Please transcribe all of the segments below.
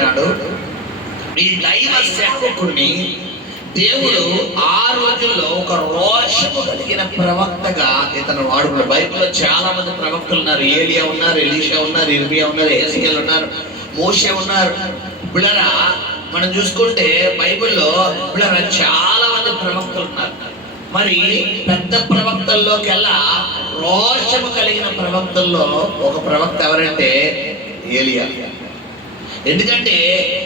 మాట్లాడుతున్నాడు. ఈ దైవ సేవకుడిని దేవుడు ఆ రోజుల్లో ఒక రోషము కలిగిన ప్రవక్తగా ఇతను వాడుకున్నాడు. బైబిల్లో చాలా మంది ప్రవక్తలు ఉన్నారు. ఏలియా ఉన్నారు, ఎలీషా ఉన్నారు, ఇర్మియా ఉన్నారు, హెజ్కేల్ ఉన్నారు, మోషే ఉన్నారు. పిల్లరా మనం చూసుకుంటే బైబిల్లో పిల్లరా చాలా మంది ప్రవక్తలు ఉన్నారు. మరి పెద్ద ప్రవక్తల్లోకెల్లా రోషము కలిగిన ప్రవక్తల్లో ఒక ప్రవక్త ఎవరంటే ఏలియా. ఎందుకంటే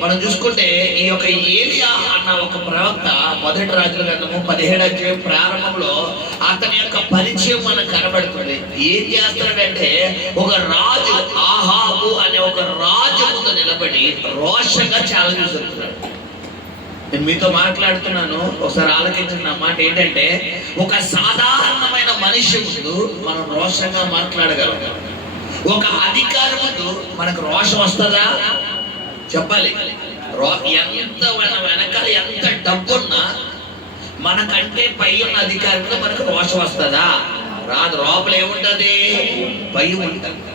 మనం చూసుకుంటే ఈ యొక్క ఏలియా అన్న ఒక ప్రవక్త మొదటి రాజుల గ్రంథము 17వ అధ్యాయం ప్రారంభంలో అతని యొక్క పరిచయం మనకు కనబడుతుంది. ఏం చేస్తాడంటే ఒక రాజు ఆహాబు అనే ఒక రాజు ముందు నిలబడి రోషంగా ఛాలెంజ్ చేస్తున్నాడు. నేను మీతో మాట్లాడుతున్నాను, ఒకసారి ఆలోచించిన మాట ఏంటంటే ఒక సాధారణమైన మనిషి ముందు మనం రోషంగా మాట్లాడగలం. ఒక అధికారి ముందు మనకు రోషం వస్తుందా చెప్పాలి. ఎంత వెనకాల ఎంత డబ్బున్నా మనకంటే పై ఉన్న అధికారి మీద మనకు రోషం వస్తుందా? రాదు. లోపల ఏముంటది? భయం ఉంటుంది,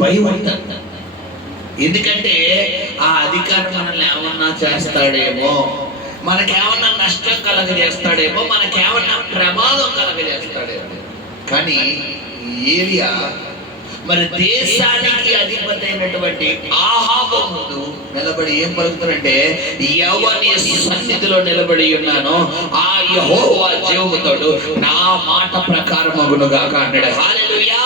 భయం ఉంటుంది. ఎందుకంటే ఆ అధికారి మనల్ని ఏమన్నా చేస్తాడేమో, మనకేమన్నా నష్టం కలగజేస్తాడేమో, మనకేమన్నా ప్రమాదం కలగజేస్తాడేమో. కానీ ఏలియా మరి దేశానికి అధిపతి అయినటువంటి ఆహాబు ముందు నిలబడి ఏం పలుకుతారంటే, ఎవరి సన్నిధిలో నిలబడి ఉన్నానో ఆ యెహోవా జీవముతోడు నా మాట ప్రకారం అగునుగాక అన్నాడు. హల్లెలూయా.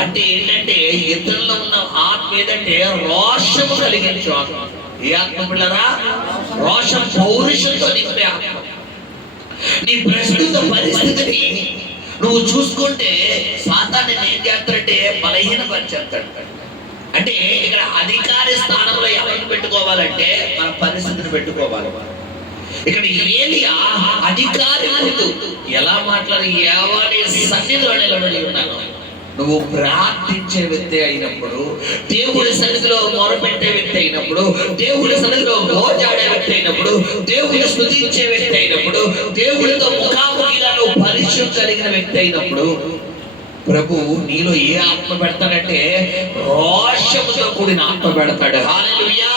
అంటే ఏంటంటే ఇతరుల్లో ఉన్న ఆత్మ ఏదంటే రోషము కలిగించు ఆత్మ. ఏ ఆత్మ పిల్లరా? రోషం, పౌరుషంతో నింపే ఆత్మ. నీ ప్రస్తుత పరిస్థితిని నువ్వు చూసుకుంటే సాతాన్ని ఏం చేస్తాడంటే బలహీనపరిచేస్తాడు. అంటే ఇక్కడ అధికారి స్థానంలో ఎవరిని పెట్టుకోవాలంటే మన పరిస్థితిని పెట్టుకోవాలి. ఇక్కడ ఏలియా అధికారి ముందు ఎలా మాట్లాడి ఎవరి సన్నిధిలో నిలబడి ఉన్నాను. నువ్వు ప్రార్థించే వ్యక్తి అయినప్పుడు, దేవుడి సన్నిధిలో మొరపెట్టే వ్యక్తి అయినప్పుడు, దేవుడి సన్నిధిలో గోజాడే వ్యక్తి అయినప్పుడు, దేవుడిని స్తుతించే వ్యక్తి అయినప్పుడు, దేవుడితో ముఖాముఖిగా నువ్వు పరిచయం కలిగిన వ్యక్తి అయినప్పుడు ప్రభు నీలో ఏ ఆత్మ పెడతాడంటే రోషముతో కూడిన ఆత్మ పెడతాడు. హల్లెలూయా.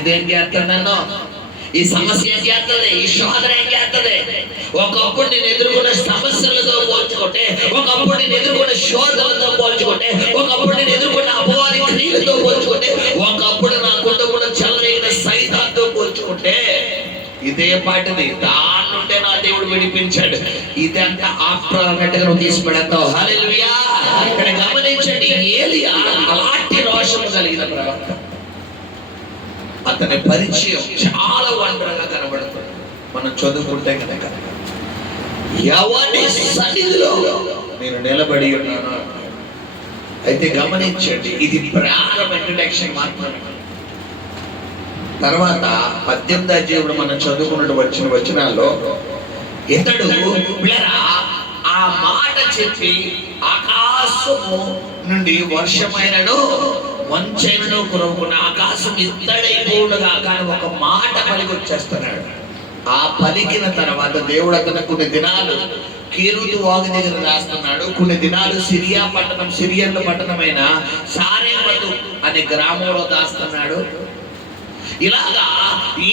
ఇదేం చేస్తాడు నన్ను? ఈ సమస్య ఏం చేస్తుంది? ఈ శోధన ఏం చేస్తుంది? ఒకప్పుడు నేను ఎదుర్కొన్న సమస్యలతో పోల్చుకుంటే, ఒకప్పుడు నేను ఎదుర్కొన్న శోధనలతో పోల్చుకుంటే, ఒకప్పుడు నేను ఎదుర్కొన్న అపవాది క్రియలతో పోల్చుకుంటే, ఒకప్పుడు నా కుటుంబంలో చెలరేగిన సైతాన్తో పోల్చుకుంటే ఇదే పాటిది. దాని నుండే నా దేవుడు విడిపించాడు. ఇదంతా ఆఫ్టర్ అన్నట్టుగా నువ్వు తీసి పెడతావు. హల్లెలూయా. ఇక్కడ గమనించండి, ఏలియా అలాంటి రోషము కలిగిన ప్రవక్త. అతని పరిచయం చాలా వండరగా కనబడుతుంది. మనం చదువుకుంటే కనుక ఎవరి సన్నిధిలో నేను నిలబడి ఉన్నాను. అయితే గమనించండి, ఇది ప్రారంభ ఇంట్రడక్షన్ మాత్రమే. తర్వాత 18వ అధ్యాయంలో మనం చదువుకున్నట్టు వచ్చిన వచనాల్లో ఇతడు ఆ మాట చెప్పి ఆకాశము నుండి వర్షమైనను మంచైనను కురవకున్న ఆకాశం ఇత్తడైపోవుడుగా కానీ ఒక మాట పలికి వచ్చేస్తున్నాడు. ఆ పలికిన తర్వాత దేవుడు అతను కొన్ని దినాలు కీరుతు వాగు దగ్గర రాస్తున్నాడు. కొన్ని దినాలు సిరియన్ల పట్టణమైన సారేపతు అనే గ్రామంలో దాస్తున్నాడు. ఇలాగా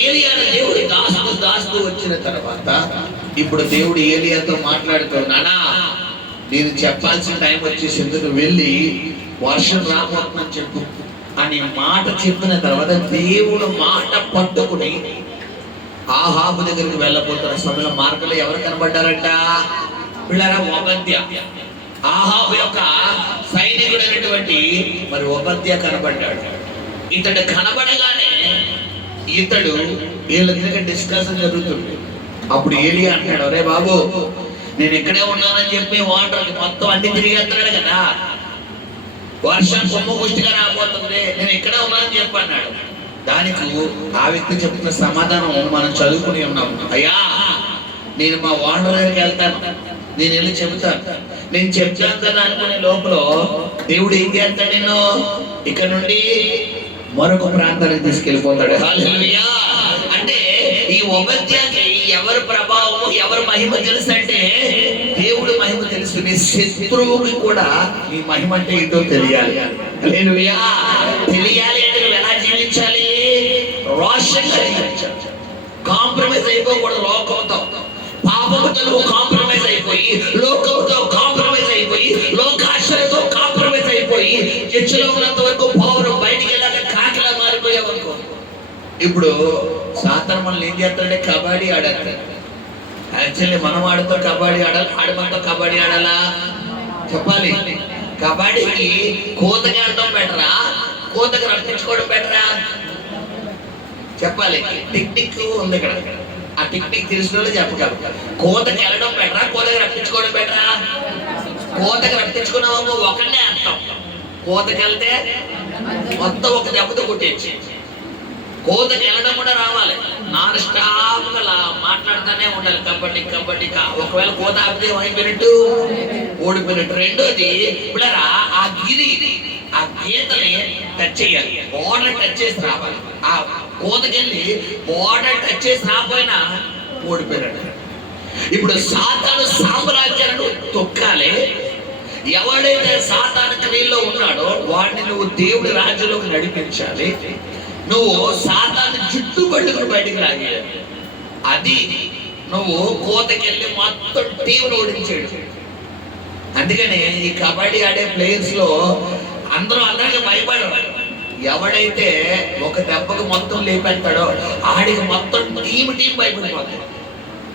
ఏలియాను దేవుడు దాస్తూ వచ్చిన తర్వాత ఇప్పుడు దేవుడు ఏలియాతో మాట్లాడుతున్నానా, నేను చెప్పాల్సిన టైం వచ్చేసింది, నువ్వు వెళ్ళి వర్షం రాబోతుందని చెప్పు అని మాట చెప్పిన తర్వాత దేవుడు మాట పట్టుకుని ఆహాబు దగ్గరికి వెళ్ళబోతున్న సమయంలో మార్గంలో ఎవరు కనబడ్డారంట? పిల్లరా, ఓబద్యా. ఆహాబు యొక్క సైనికుడైనటువంటి మరి ఓబద్యా కనబడ్డాడు. ఇతడు కనబడగానే ఇతడు వీళ్ళ దగ్గర డిస్కషన్ జరుగుతుంది. అప్పుడు ఏలియా అంటాడు, అరే బాబు, నేను ఇక్కడే ఉన్నానని చెప్పి వాటర్కి మొత్తం అన్ని తిరిగేస్తున్నాడు కదా, వర్షం సొమ్ము పుష్టిగా రాబోతుంది, నేను ఇక్కడే ఉన్నానని చెప్పి అన్నాడు. దానికి ఆ వ్యక్తి చెప్తున్న సమాధానం మనం చదువుకుని ఉన్నాం. అయ్యా, నేను మా వాటర్ దగ్గరికి వెళ్తాను, నేను వెళ్ళి చెబుతాను, నేను చెప్తాను కదా అనుకునే లోపల దేవుడు ఏం చేస్తాడు, నేను ఇక్కడ నుండి మరొక ప్రాంతానికి తీసుకెళ్ళిపోతాడు. హల్లెలూయా. అంటే ఈ ఓబద్యాకి ఎవరి ప్రభావం, ఎవరి మహిమ తెలుసు అంటే దేవుడు మహిమ తెలుసు. నీ శత్రువుకి కూడా నీ మహిమ అంటే ఏంటో తెలియాలి. హల్లెలూయా. తెలియాలి అంటే నువ్వు ఎలా రోషంగా జీవించాలి. కాంప్రమైజ్ అయిపోకూడదు లోకంతో. పాపముతో నువ్వు కాంప్రమైజ్ అయిపోయి, లోకంతో కాంప్రమైజ్ అయిపోయి, లోకాశలతో కాంప్రమైజ్ అయిపోయి, చర్చిలో ఉన్నంత వరకు పౌరు బయటికి వెళ్ళాక కాకిలా మారిపోయావు అనుకో. ఇప్పుడు సాధారణ మనల్ని ఏం చేస్తాడంటే కబడ్డీ ఆడాలి. యాక్చువల్లీ మనం ఆడుతో కబడ్డీ ఆడాలి, ఆడమంతో కబడ్డీ ఆడాలా చెప్పాలి. కబడ్డీకి కోతకి ఆడటం బెటరా, కోతకి రప్పించుకోవడం బెటరా చెప్పాలి. టెక్నిక్ ఉంది ఇక్కడ. ఆ టెక్నిక్ తెలిసిన వాళ్ళు చెప్పగలరు. కోతకి వెళ్ళడం బెటరా, కోతకి రప్పించుకోవడం బెటరా? కోతకి రప్పించుకున్నాము ఒకనే అర్థం. కోతకి వెళ్తే మొత్తం ఒక దెబ్బతో కొట్టేసి, కోతకి వెళ్ళడం కూడా రావాలి. నాన్ స్టాప్ గా మాట్లాడుతూనే ఉండాలి. కబడ్డీ కబడ్డీ. ఒకవేళ కోత ఆపితే అయిపోయినట్టు, ఓడిపోయినట్టు. రెండోది పిల్లరా, ఆ గిరి ఆ గీతని టచ్ చేయాలి. బోర్డర్ టచ్ చేసి రావాలి. ఆ కోతకెళ్ళి బోర్డర్ టచ్ చేసి రాకపోయినా ఓడిపోయినట్టు. ఇప్పుడు సాతాను సామ్రాజ్యాలను తొక్కాలి. ఎవడైతే సాతాను క్రియల్లో ఉన్నాడో వాడిని నువ్వు దేవుడి రాజ్యంలోకి నడిపించాలి. నువ్వు సాతాను జుట్టు పట్టుకుని బయటికి లాగేయాలి. అది నువ్వు కోతకెళ్ళి మొత్తం టీంను ఓడించాడు. అందుకని ఈ కబడ్డీ ఆడే ప్లేయర్స్ లో అందరికీ భయపడరు. ఎవడైతే ఒక దెబ్బకు మొత్తం లేపెడతాడో ఆడికి మొత్తం టీం భయపడిపోతుంది.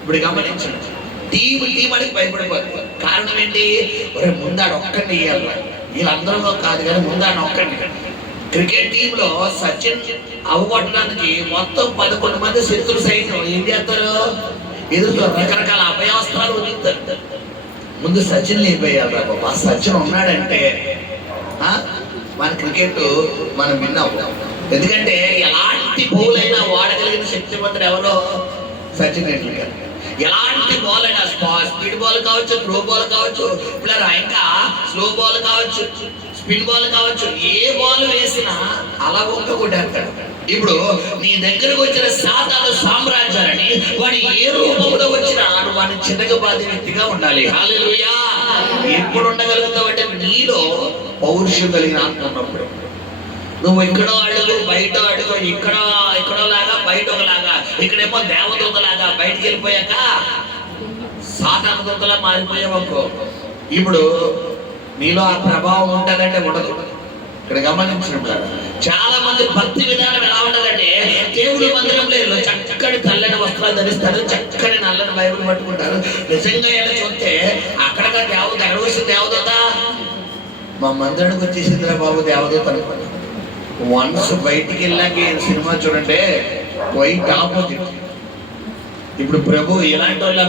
ఇప్పుడు గమనించండి, టీం ఆడికి భయపడిపోతుంది. కారణం ఏంటి? ఒరే ముందాడు ఒక్కడిని ఇయ్యాలి, వీళ్ళందరూ కాదు కానీ ముందాడు ఒక్కడిని. క్రికెట్ టీంలో సచిన్ అవగొట్టడానికి మొత్తం 11 మంది శత్రు సైన్యం ఏం చేస్తారు? ఎదురుతో రకరకాల అభయాస్త్రాలు వదులుతారు. ముందు సచిన్ లేపేయాలి. బాబా సచిన్ ఉన్నాడంటే మన క్రికెట్ మనం విన్నాం. ఎందుకంటే ఎలాంటి బౌలైనా వాడగలిగిన శక్తివంతుడు ఎవరో సచిన్ టెండూల్కర్. ఎలాంటి బాల్ అయినా స్పీడ్ బాల్ కావచ్చు, త్రో బాల్ కావచ్చు, ఇలా ఇంకా స్లో బాల్ కావచ్చు, స్పిన్ బాల్ కావచ్చు, ఏ బాల్ వేసినా అలా ఒక్క కొట్టేస్తాడు. ఇప్పుడు నీ దగ్గరకు వచ్చిన సాతాను సామ్రాజ్యాలని వాడి ఏ రూపంలో వచ్చినా వాడిని చిన్నగబాదే వ్యక్తిగా ఉండాలి. హల్లెలూయా. ఎప్పుడు ఉండగలుగుతావు అంటే నీలో పౌరుషం కలిగిన ఆత్మ ఉన్నప్పుడు. నువ్వు ఇక్కడో అడుగు, బయట అడుగు, ఇక్కడో లాగా, బయట ఒకలాగా, ఇక్కడేమో దేవదూతలాగా, బయటికి వెళ్ళిపోయాక సాతాను దూతలా మారిపోయావనుకో. ఇప్పుడు నీలో ఆ ప్రభావం ఉంటుందంటే ఉండదు. ఇక్కడ గమనించినప్పుడు చాలా మంది భక్తి విధానం ఎలా ఉంటుందంటే, దేవుడి మందిరంలో చక్కటి తెల్లని వస్త్రాలు ధరిస్తారు, చక్కటి నల్లని బైబిల్ పట్టుకుంటారు. నిజంగా ఎలా చూస్తే అక్కడగా ఎక్కడ వచ్చింది దేవదూత? మా మందిరానికి వచ్చేసిందిరా బాబు దేవదూత అనుకోండి. వన్స్ బయటికి వెళ్ళాక సినిమా చూడండి, వైట్ ఆపోజిట్. ఇప్పుడు ప్రభు ఎలాంటి వాళ్ళ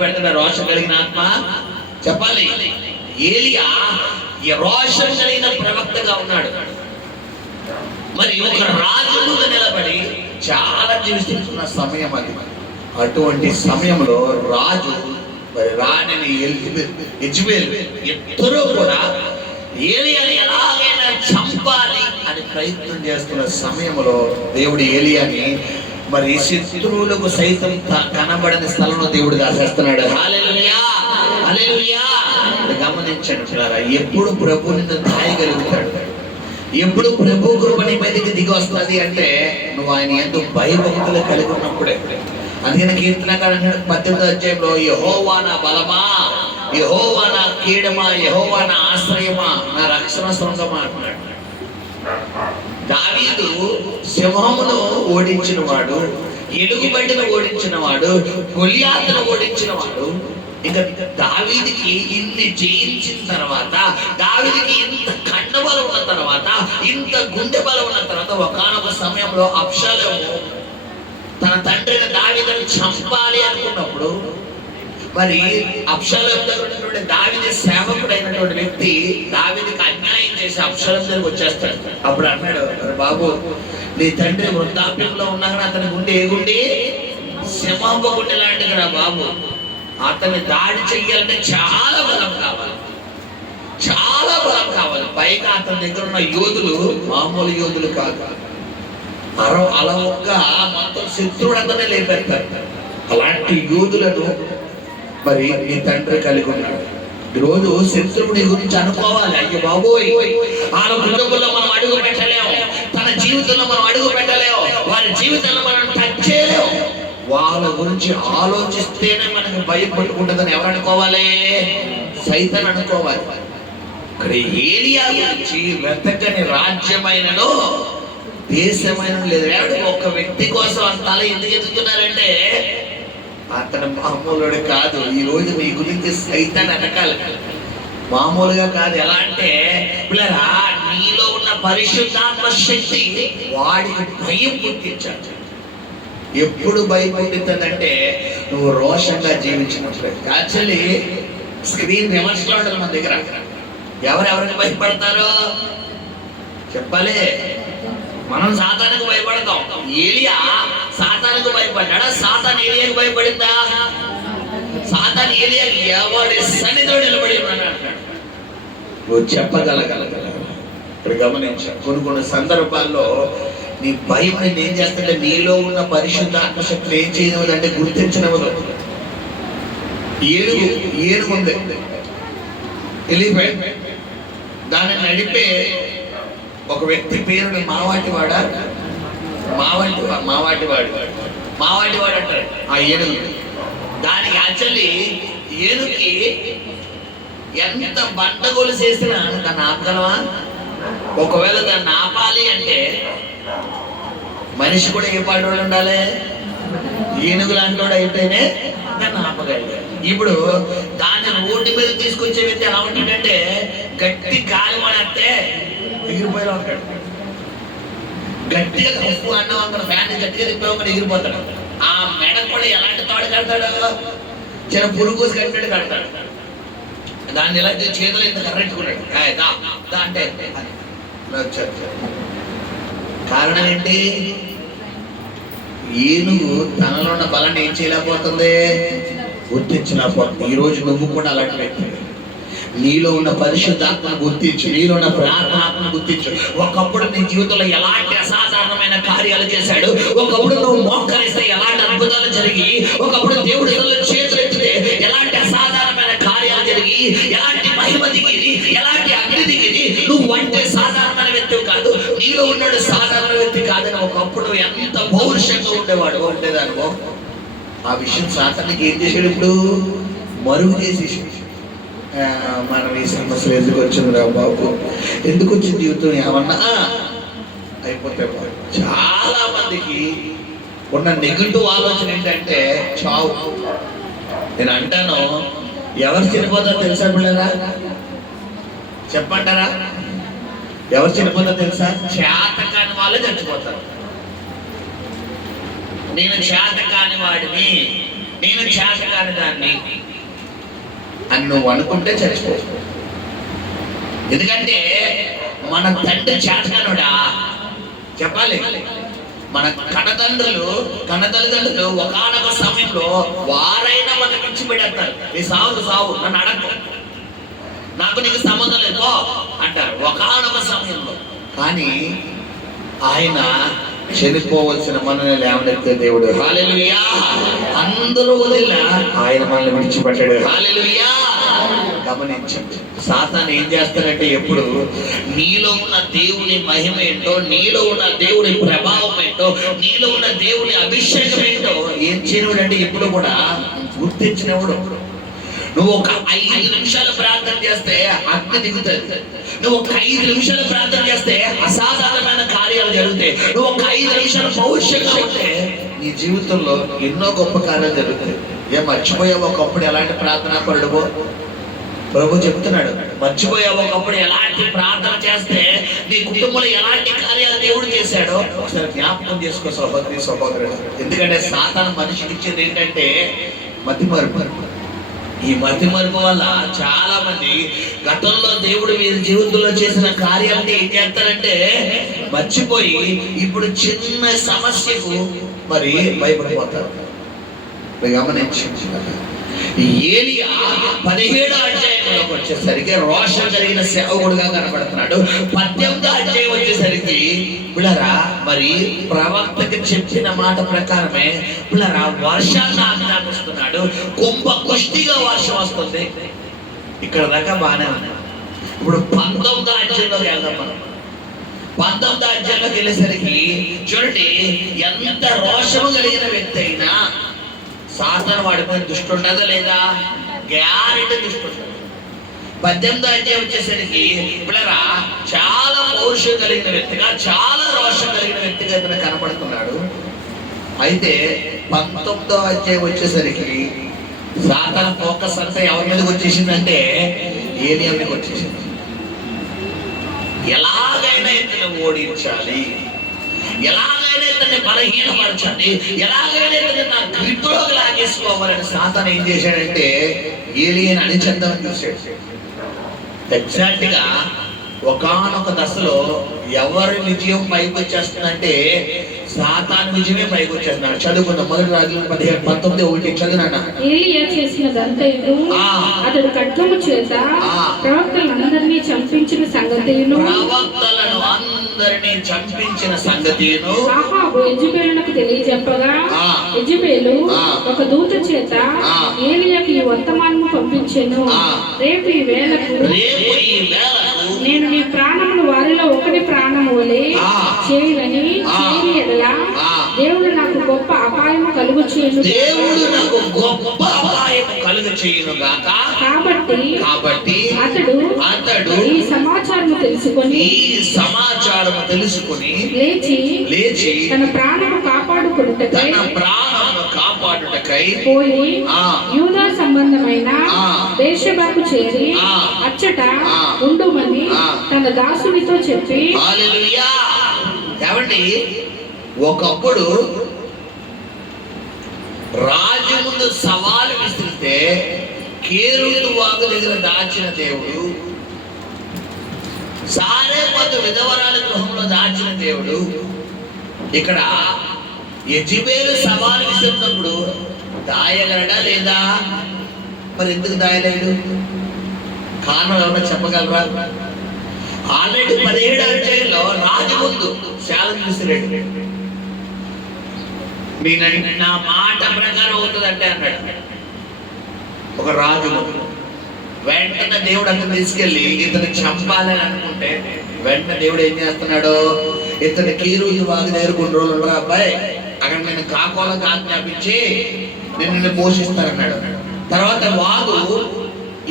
పెడతాడు రోషం కలిగిన ఆత్మ చెప్పాలి. ఏలియా రోషం కలిగిన ప్రవక్తగా ఉన్నాడు. మరి ఒక రాజు ముందు నిలబడి చాలా జీవిస్తున్న సమయం అది. అటువంటి సమయంలో రాజు మరి రాణిని యెజబెల్ ఇద్దరూ కూడా ఏలియాని ఎలాగైనా చంపాలి అని ప్రయత్నం చేస్తున్న సమయంలో దేవుడు ఏలియాని మరి శత్రువులకు సైతం కనబడని స్థలంలో దేవుడు దాచేస్తున్నాడు. హల్లెలూయా, హల్లెలూయా. గమనించండి, ఎప్పుడు ప్రభు నిన్ను దాయగలుగుతాడు, ఎప్పుడు ప్రభు కృప నీ మీదకి దిగి వస్తుంది అంటే నువ్వు ఆయన ఎందు భయభక్తులు కలిగి ఉన్నప్పుడే. అందుకని కీర్తనకారుడు 18వ అధ్యాయంలో యెహోవా నా బలమా, యెహోవా నా కీడమా, యెహోవా నా ఆశ్రయమా, నా రక్షణ శృంగమా అంటున్నాడు. దావీదు సింహమును ఓడించిన వాడు, ఎలుగుబంటిని ఓడించిన వాడు, గొలియాతును ఓడించిన వాడు. ఇంకా దావీదుకి ఇన్ని జయించిన తర్వాత, దావీదుకి ఇంత కండబలం ఉన్న తర్వాత, ఇంత గుండె బలం ఉన్న తర్వాత ఒకానొక సమయంలో అబ్షాలోము తన తండ్రిని దావీదుని చంపాలి అనుకున్నప్పుడు మరి అబ్షాలోము దగ్గర ఉన్నటువంటి దావీదు సేవకుడైనటువంటి వ్యక్తి దావీదుకి అన్యాయం చేసి అబ్షాలోము దగ్గరికి వచ్చేస్తాడు. అప్పుడు అన్నాడు, బాబు నీ తండ్రి వృద్ధాప్యంలో ఉన్నాక అతని గుండె ఏ గుండె? సింహంబ గుండె లాంటిది రా బాబు. అతన్ని దాడి చెయ్యాలంటే చాలా బలం కావాలి, చాలా బలం కావాలి. పైగా అతని దగ్గర ఉన్న యోధులు మామూలు యోధులు కాదు. అలా ఒక్క మొత్తం శత్రువుడు అందరినీ లేపెడతారు. అలాంటి యోధులను మరి నీ తండ్రి కలిగి ఉన్నాడు. ఈరోజు శత్రువుడి గురించి అనుకోవాలి. అయ్యో బాబోయ్, వాళ్ళ కుటుంబంలో మనం అడుగు పెట్టలేము, తన జీవితంలో మనం అడుగు పెట్టలేము, వారి వారి జీవితాల్లో మనం టచ్ చేయలేము. వాళ్ళ గురించి ఆలోచిస్తేనే మనకు భయం పట్టుకుంటుందని ఎవరు అనుకోవాలి? సైతాన్ అనుకోవాలి. ఇక్కడ ఏలియా గురించి వెతకని రాజ్యమైనను దేశమైన లేదు. ఒక వ్యక్తి కోసం అంతలా ఎందుకు ఎదుగుతున్నారంటే అతను మామూలుడు కాదు. ఈ రోజు మీ గురించి సైతాన్ అటకాలి, మామూలుగా కాదు. ఎలా అంటే పిల్లరా, నీలో ఉన్న పరిశుద్ధాత్మ శక్తి వాడికి భయం పుట్టించాడు. ఎప్పుడు భయం పుట్టిందంటే నువ్వు రోషంగా జీవించినప్పుడు. యాక్చువల్లీ స్క్రీన్ రివర్స్ లో ఉండదు మన దగ్గర. ఎవరెవరికి భయపడతారో చెప్పాలి. మనం సాతానికి భయపడతాం. ఏలియా సాతానికి భయపడ్డా? సాతాన్ ఏలియాకి భయపడిందా? సాతాన్ ఏలియాకి ఎవడి సన్నిధిలో నిలబడి ఉన్నాడు. నువ్వు చెప్పగలగలగల. ఇక్కడ గమనించా, కొన్ని సందర్భాల్లో నీ భయం నేను ఏం చేస్తుంటే నీలో ఉన్న పరిశుద్ధాత్మ శక్తులు ఏం చేయనివ్వదంటే గుర్తించనివ్వదు. ఏనుగు ఉంది, ఎలిఫెంట్. దాన్ని నడిపే ఒక వ్యక్తి పేరుని మావాటివాడు అంటారు. ఆ ఏనుగు దానికి యాక్చువల్లీ ఏనుగుకి ఎంత బండగోలు చేసినా దాన్ని ఆపగలవా? ఒకవేళ దాన్ని ఆపాలి అంటే మనిషి కూడా ఏ పాటోళ్ళు ఉండాలి? ఏనుగు లాంటి వాడు అయితేనే దాన్ని ఆపగలిగాడు. ఇప్పుడు దాన్ని రోడ్డు మీద తీసుకొచ్చే వ్యక్తి ఎలా ఉంటాడంటే గట్టి గాలి పడేస్తే ఎగిరిపోయేలా ఉంటాడు. గట్టిగా ఉప్పు అన్నం అక్కడ ఫ్యాన్ గట్టిగా తిప్పేవాడు ఎగిరిపోతాడు. ఆ మెడ కూడా ఎలాంటి తాడు కడతాడు? చిన్న పురుగు కట్టాడు కడతాడు. దాన్ని ఎలా చేతులు ఇంత కర్రెట్టుకున్నాడు అంటే వచ్చారు. కారణం ఏంటి? ఏనుగు తనలో ఉన్న బలాన్ని ఏం చేయలేకపోతుంది? గుర్తించలేకపోతుంది. ఈ రోజు నువ్వు కూడా అలాంటి వ్యక్తి. నీలో ఉన్న పరిశుద్ధాత్మను గుర్తించు, నీలో ఉన్న ప్రార్థనాత్మను గుర్తించు. ఒకప్పుడు నీ జీవితంలో ఎలాంటి అసాధారణమైన కార్యాలు చేశాడు, ఒకప్పుడు నువ్వు మోకరిస్తే ఎలాంటి అద్భుతాలు జరిగి, ఒకప్పుడు దేవుడి చేతులు ఎత్తితే ఎలాంటి అసాధారణమైన కార్యాలు జరిగి, ఎలాంటి మహిమ దిగింది, ఎలాంటి అగ్ని దిగింది. నువ్వు అంటే సాధారణమైన వ్యక్తి కాదు, నీలో ఉన్నాడు సాధారణ వ్యక్తి కాదని ఒకప్పుడు ఎంత పౌరుషంగా ఉండేదానివో ఆ విషయం సాతానికి ఏం చేశాడు? ఇప్పుడు మరుగు చేసేసి మనం ఈ సమస్యలు ఎందుకు వచ్చింది రా బాబు, ఎందుకు వచ్చింది జీవితం ఏమన్నా అయిపోతే. చాలా మందికి ఉన్న నెగిటివ్ ఆలోచన ఏంటంటే చావు. నేను అంటాను, ఎవరు చనిపోతారో తెలుసా పిల్లరా? చెప్పంటారా? ఎవరు చనిపోతారో తెలుసా? చేతకాని వాళ్ళే చచ్చిపోతారు. నేను చేతకాని వాడిని, నేను చేతకాని దాన్ని అని నువ్వు అనుకుంటే చచ్చిపో. ఎందుకంటే మన తండ్రి చేతకానుడా చెప్పాలి. మన కన్నతల్లిదండ్రులు ఒకానొక సమయంలో వారైనా మనకి ఇచ్చి పెడతారు. నీ సావు నన్ను అడగ, నాకు నీకు సంబంధం లేదు అంటారు ఒకానొక సమయంలో. కానీ ఆయన చనిపోవలసిన మనల్ని లేవనెత్తే దేవుడు. హల్లెలూయా. అందరూ వదిలినా ఆయన మనల్ని విడిచిపెట్టాడు. హల్లెలూయా. గమనించండి, సాతాను ఏం చేస్తాడంటే ఎప్పుడు నీలో ఉన్న దేవుని మహిమ ఏంటో, నీలో ఉన్న దేవుని ప్రభావం ఏంటో, నీలో ఉన్న దేవుని అభిషేకం ఏంటో ఏం చేయనివాడు అంటే ఎప్పుడు కూడా గుర్తించినవాడు. నువ్వు ఒక 5 నిమిషాలు ప్రార్థన చేస్తే అగ్ని దిగుతుంది. నువ్వు ఒక 5 నిమిషాలు ప్రార్థన చేస్తే అసాధారణమైన కార్యాలు జరుగుతాయి. నువ్వు ఒక 5 నిమిషాలు పౌరుషంగా ఉంటే నీ జీవితంలో ఎన్నో గొప్ప కార్యాలు జరుగుతాయి. ఏం మర్చిపోయావు ఒకప్పుడు ఎలాంటి ప్రార్థనా పరుడువో? ప్రభు చెప్తున్నాడు, మర్చిపోయావు ఒకప్పుడు ఎలాంటి ప్రార్థన చేస్తే నీ కుటుంబంలో ఎలాంటి కార్యాలు దేవుడు చేశాడో ఒకసారి జ్ఞాపకం చేసుకో సహోదరుడు. ఎందుకంటే సాతాను మనిషికి ఇచ్చేది ఏంటంటే మతిమరుపు. ఈ మతిమరుపు వల్ల చాలా మంది గతంలో దేవుడు వీరి జీవితంలో చేసిన కార్యాలని ఏం చేస్తారంటే మర్చిపోయి ఇప్పుడు చిన్న సమస్యకు మరి భయపడిపోతారు. గమనించండి, ఏలియా 17వ అధ్యాయంలోకి వచ్చేసరికి రోషం కలిగిన సేవకుడుగా కనబడుతున్నాడు. 18వ అధ్యాయం వచ్చేసరికి పిల్లరా మరి ప్రవక్తకి చెప్పిన మాట ప్రకారమే పిల్లరా వర్షాన్ని ఆజ్ఞాపిస్తున్నాడు. కుంభవృష్టిగా వర్షం వస్తుంది. ఇక్కడ దాకా బాగానే ఉంది. ఇప్పుడు 19వ అధ్యాయంలోకి వెళ్దాం మనం. 19వ అధ్యాయంలోకి వెళ్ళేసరికి చూడండి, ఎంత రోషము కలిగిన వ్యక్తి అయినా సాతాను వాడి మీద దృష్టి ఉంటుందా లేదా? గ్యారెంటీ దృష్టి ఉంటుంది. 18వ అధ్యాయం వచ్చేసరికి పిల్లరా చాలా పౌరుషం కలిగిన వ్యక్తిగా, చాలా రోషం కలిగిన వ్యక్తిగా ఇతను కనపడుతున్నాడు. అయితే 19వ అధ్యాయం వచ్చేసరికి సాతాను ఫోకస్ అంతా ఎవరి మీదకి వచ్చేసిందంటే ఏలియా మీదకి వచ్చేసింది. ఎలాగైనా ఇతను ఓడించాలి, ఎలాగైనా ఇతన్ని బలహీనపరచాలి, ఎలాగైనా ఇతన్ని నా గ్రిప్పులోకి లాగేసుకోవాలని సాతాను ఏం చేశాడంటే ఏలియాని అణిచేద్దామని చూశాడు. ఎగ్జాక్ట్ గా ఒకానొక దశలో ఎవరి విజయం పైకి వచ్చేస్తుందంటే సాతాను విజయమే పైకి వచ్చేస్తున్నాడు. చదువుకుందాం. 1 రాజులు 15:19 చదువునా. ఏలియా చేసినదంతయు అతడు ఖడ్గము చేత ప్రవక్తలందరినీ చంపించిన సంగతిను అహాబు యెజెబెలునకు తెలియజెప్పగా యెజెబెలు ఒక దూత చేత ఏలియాకి ఈ వర్తమానము పంపించెను. రేపు ఈ వేళకు నేను నీ ప్రాణమును వారిలో ఒకటి ప్రాణము వలె చేయనని చేయని ఎడల దేవుడు నాకు గొప్ప అపాయము కలుగు చేయను. కాబట్టి అతడు ఈ సమాచారము తెలుసుకొని లేచి తన ప్రాణము కాపాడుటకై పోయి యూదా సంబంధమైన బేర్షెబాకు చేరి అచ్చట ఉండుమని తన దాసునితో చెప్పి. ఒకప్పుడు రాజు ముందు సవాలు విసిరితే కేరుతు వాగు దగ్గర దాచిన దేవుడు, సారేపతు విధవరాల గృహంలో దాచిన దేవుడు, ఇక్కడ యెజెబెలు సవాలు విసిరినప్పుడు దాయగలడా లేదా? మరి ఎందుకు దాయలేడు? కారణం ఏమన్నా చెప్పగలరా? ఆల్రెడీ 17వ అధ్యాయంలో రాజు ముందు ఛాలెంజ్ విసిరాడు. నా మాట ప్రకారం అవుతుందంటే అన్నాడు ఒక రాజు. వెంటనే దేవుడు అతను తీసుకెళ్ళి ఇతను చంపాలని అనుకుంటే వెంటనే దేవుడు ఏం చేస్తున్నాడు? ఇతను కీరుయి వాగి దగ్గర కొన్ని రోజులు ఉండరా అబ్బాయి, అక్కడ నేను కాకోలకు ఆజ్ఞాపించి నిన్ను పోషిస్తానన్నాడు. తర్వాత వాగు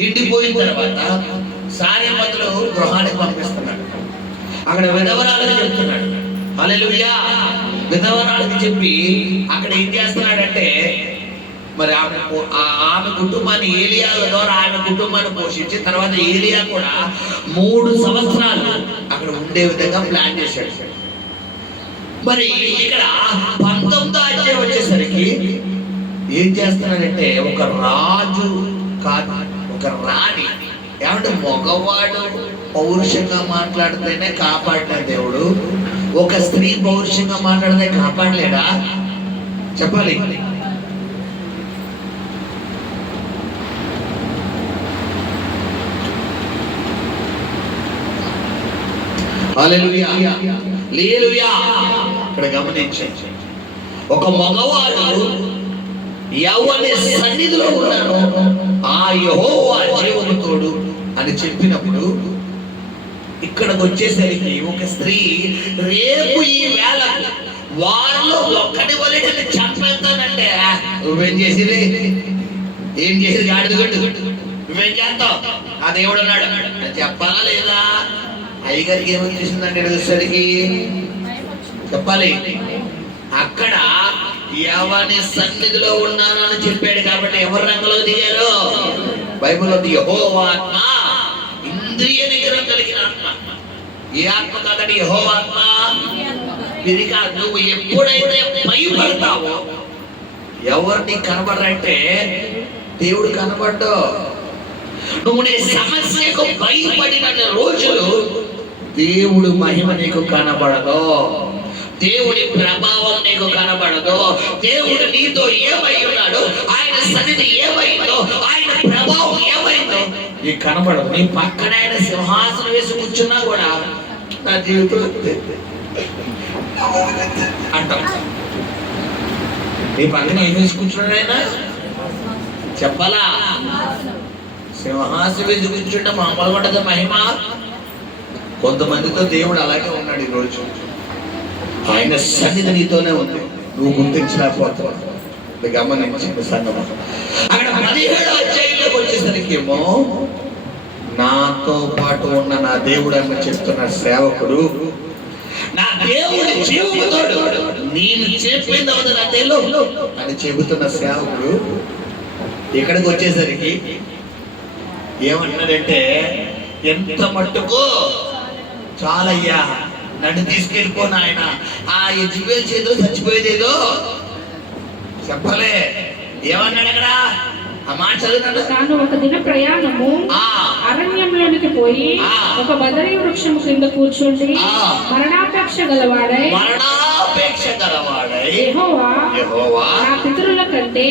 ఎండిపోయిన తర్వాత సారేపతులు గృహానికి పంపిస్తున్నాడు. అక్కడ విధవరాలని చెప్తున్నాడు. హల్లెలూయా. విధవరాలకి చెప్పి అక్కడ ఏం చేస్తున్నాడంటే మరి ఆమె కుటుంబాన్ని ఏలియా ద్వారా ఆమె కుటుంబాన్ని పోషించి తర్వాత ఏలియా కూడా 3 సంవత్సరాలు అక్కడ ఉండే విధంగా ప్లాన్ చేశాడు. మరి ఇక్కడ 19వ అధ్యాయం వచ్చేసరికి ఏం చేస్తున్నాడంటే ఒక రాజు కాదు, ఒక రాణి. ఏమంటే మగవాడు పౌరుషంగా మాట్లాడితేనే కాపాడిన దేవుడు ఒక స్త్రీ పౌరుషంగా మాట్లాడితే కాపాడలేడా? చెప్పాలి. హల్లెలూయా, హల్లెలూయా. ఇక్కడ గమనించండి, ఒక మగవాడు ఎవరి సన్నిధిలో ఉన్నాడో ఆ యెహోవా జీవము తోడు అని చెప్పినప్పుడు ఇక్కడికి వచ్చేసరికి ఒక స్త్రీ రేపు ఈ వేళ వాళ్ళు ఒక్కడి వలె చంపేస్తానంటే నువ్వేం చేసేది? ఏం చేసేది? గాడిదగట్టు నువ్వేం చేస్తావు? ఆ దేవుడు అన్నాడు అని చెప్పాలా లేదా? అయ్యగారికి ఏమని చేసిందంటే వచ్చేసరికి చెప్పాలి. అక్కడ ఎవరి సన్నిధిలో ఉన్నాను అని చెప్పాడు కాబట్టి ఎవరు రంగంలో దిగారు? బైబిల్లో యెహోవా ఆత్మ, ఇంద్రియ నిగ్రహం కలిగిన ఆత్మ. ఏ ఆత్మ కాదండి? యెహోవా ఆత్మ. ఇది కాదు. నువ్వు ఎప్పుడైతే భయపడతావో ఎవరిని కనబడరంటే దేవుడు కనబడ్డో. నువ్వు నీ సమస్యకు భయపడిన రోజులు దేవుడు మహిమ నీకు కనబడదు, దేవుడి ప్రభావం నీకు కనబడదు. దేవుడు నీతో ఏమై ఉన్నాడు, ఆయన సన్నిధి ఏమైందో, ఆయన ప్రభావం ఏమైందో నీకు కనబడదు. నీ పక్కన ఆయన సింహాసనం వేసి కూర్చున్నా కూడా నా జీవితం అంటాం. నీ పక్కన ఏం వేసి కూర్చున్నాడు ఆయన? చెప్పాలా? సింహాసనం వేసి కూర్చుంటే మామూలుగా ఉంటుందా మహిమ? కొంతమందితో దేవుడు అలాగే ఉన్నాడు. ఉన్నాడు ఈరోజు. ఆయన సన్నిధి నీతోనే ఉంది, నువ్వు గుర్తించలేకపోతున్నావు. గమనించింది సంగమం. అక్కడ 17వ అధ్యాయంలోకి వచ్చేసరికి ఏమో నాతో పాటు ఉన్న నా దేవుడు అని చెప్తున్న సేవకుడు, నా దేవుడు జీవముతోడు, నేను చెప్పింది అవుతుంది నా దేవుడు అని చెబుతున్న సేవకుడు ఇక్కడికి వచ్చేసరికి ఏమంటున్నాడంటే, ఎంత మట్టుకు చాలయ్యా, నన్ను తీసుకెళ్ళిపోను ఆయన. ఆ యెజబెల్ చేతిలో చచ్చిపోయేదేదో చెప్పలే. ఏమన్నాడు అక్కడ? ఆ మాట చదువుతాడు. తాను ఒక దిన ప్రయాణము అరణ్యంలోనికి పోయి ఒక బదరీ వృక్షము కింద కూర్చుండి మరణాపేక్ష గలవాడై యెహోవా నా పితరుల కంటే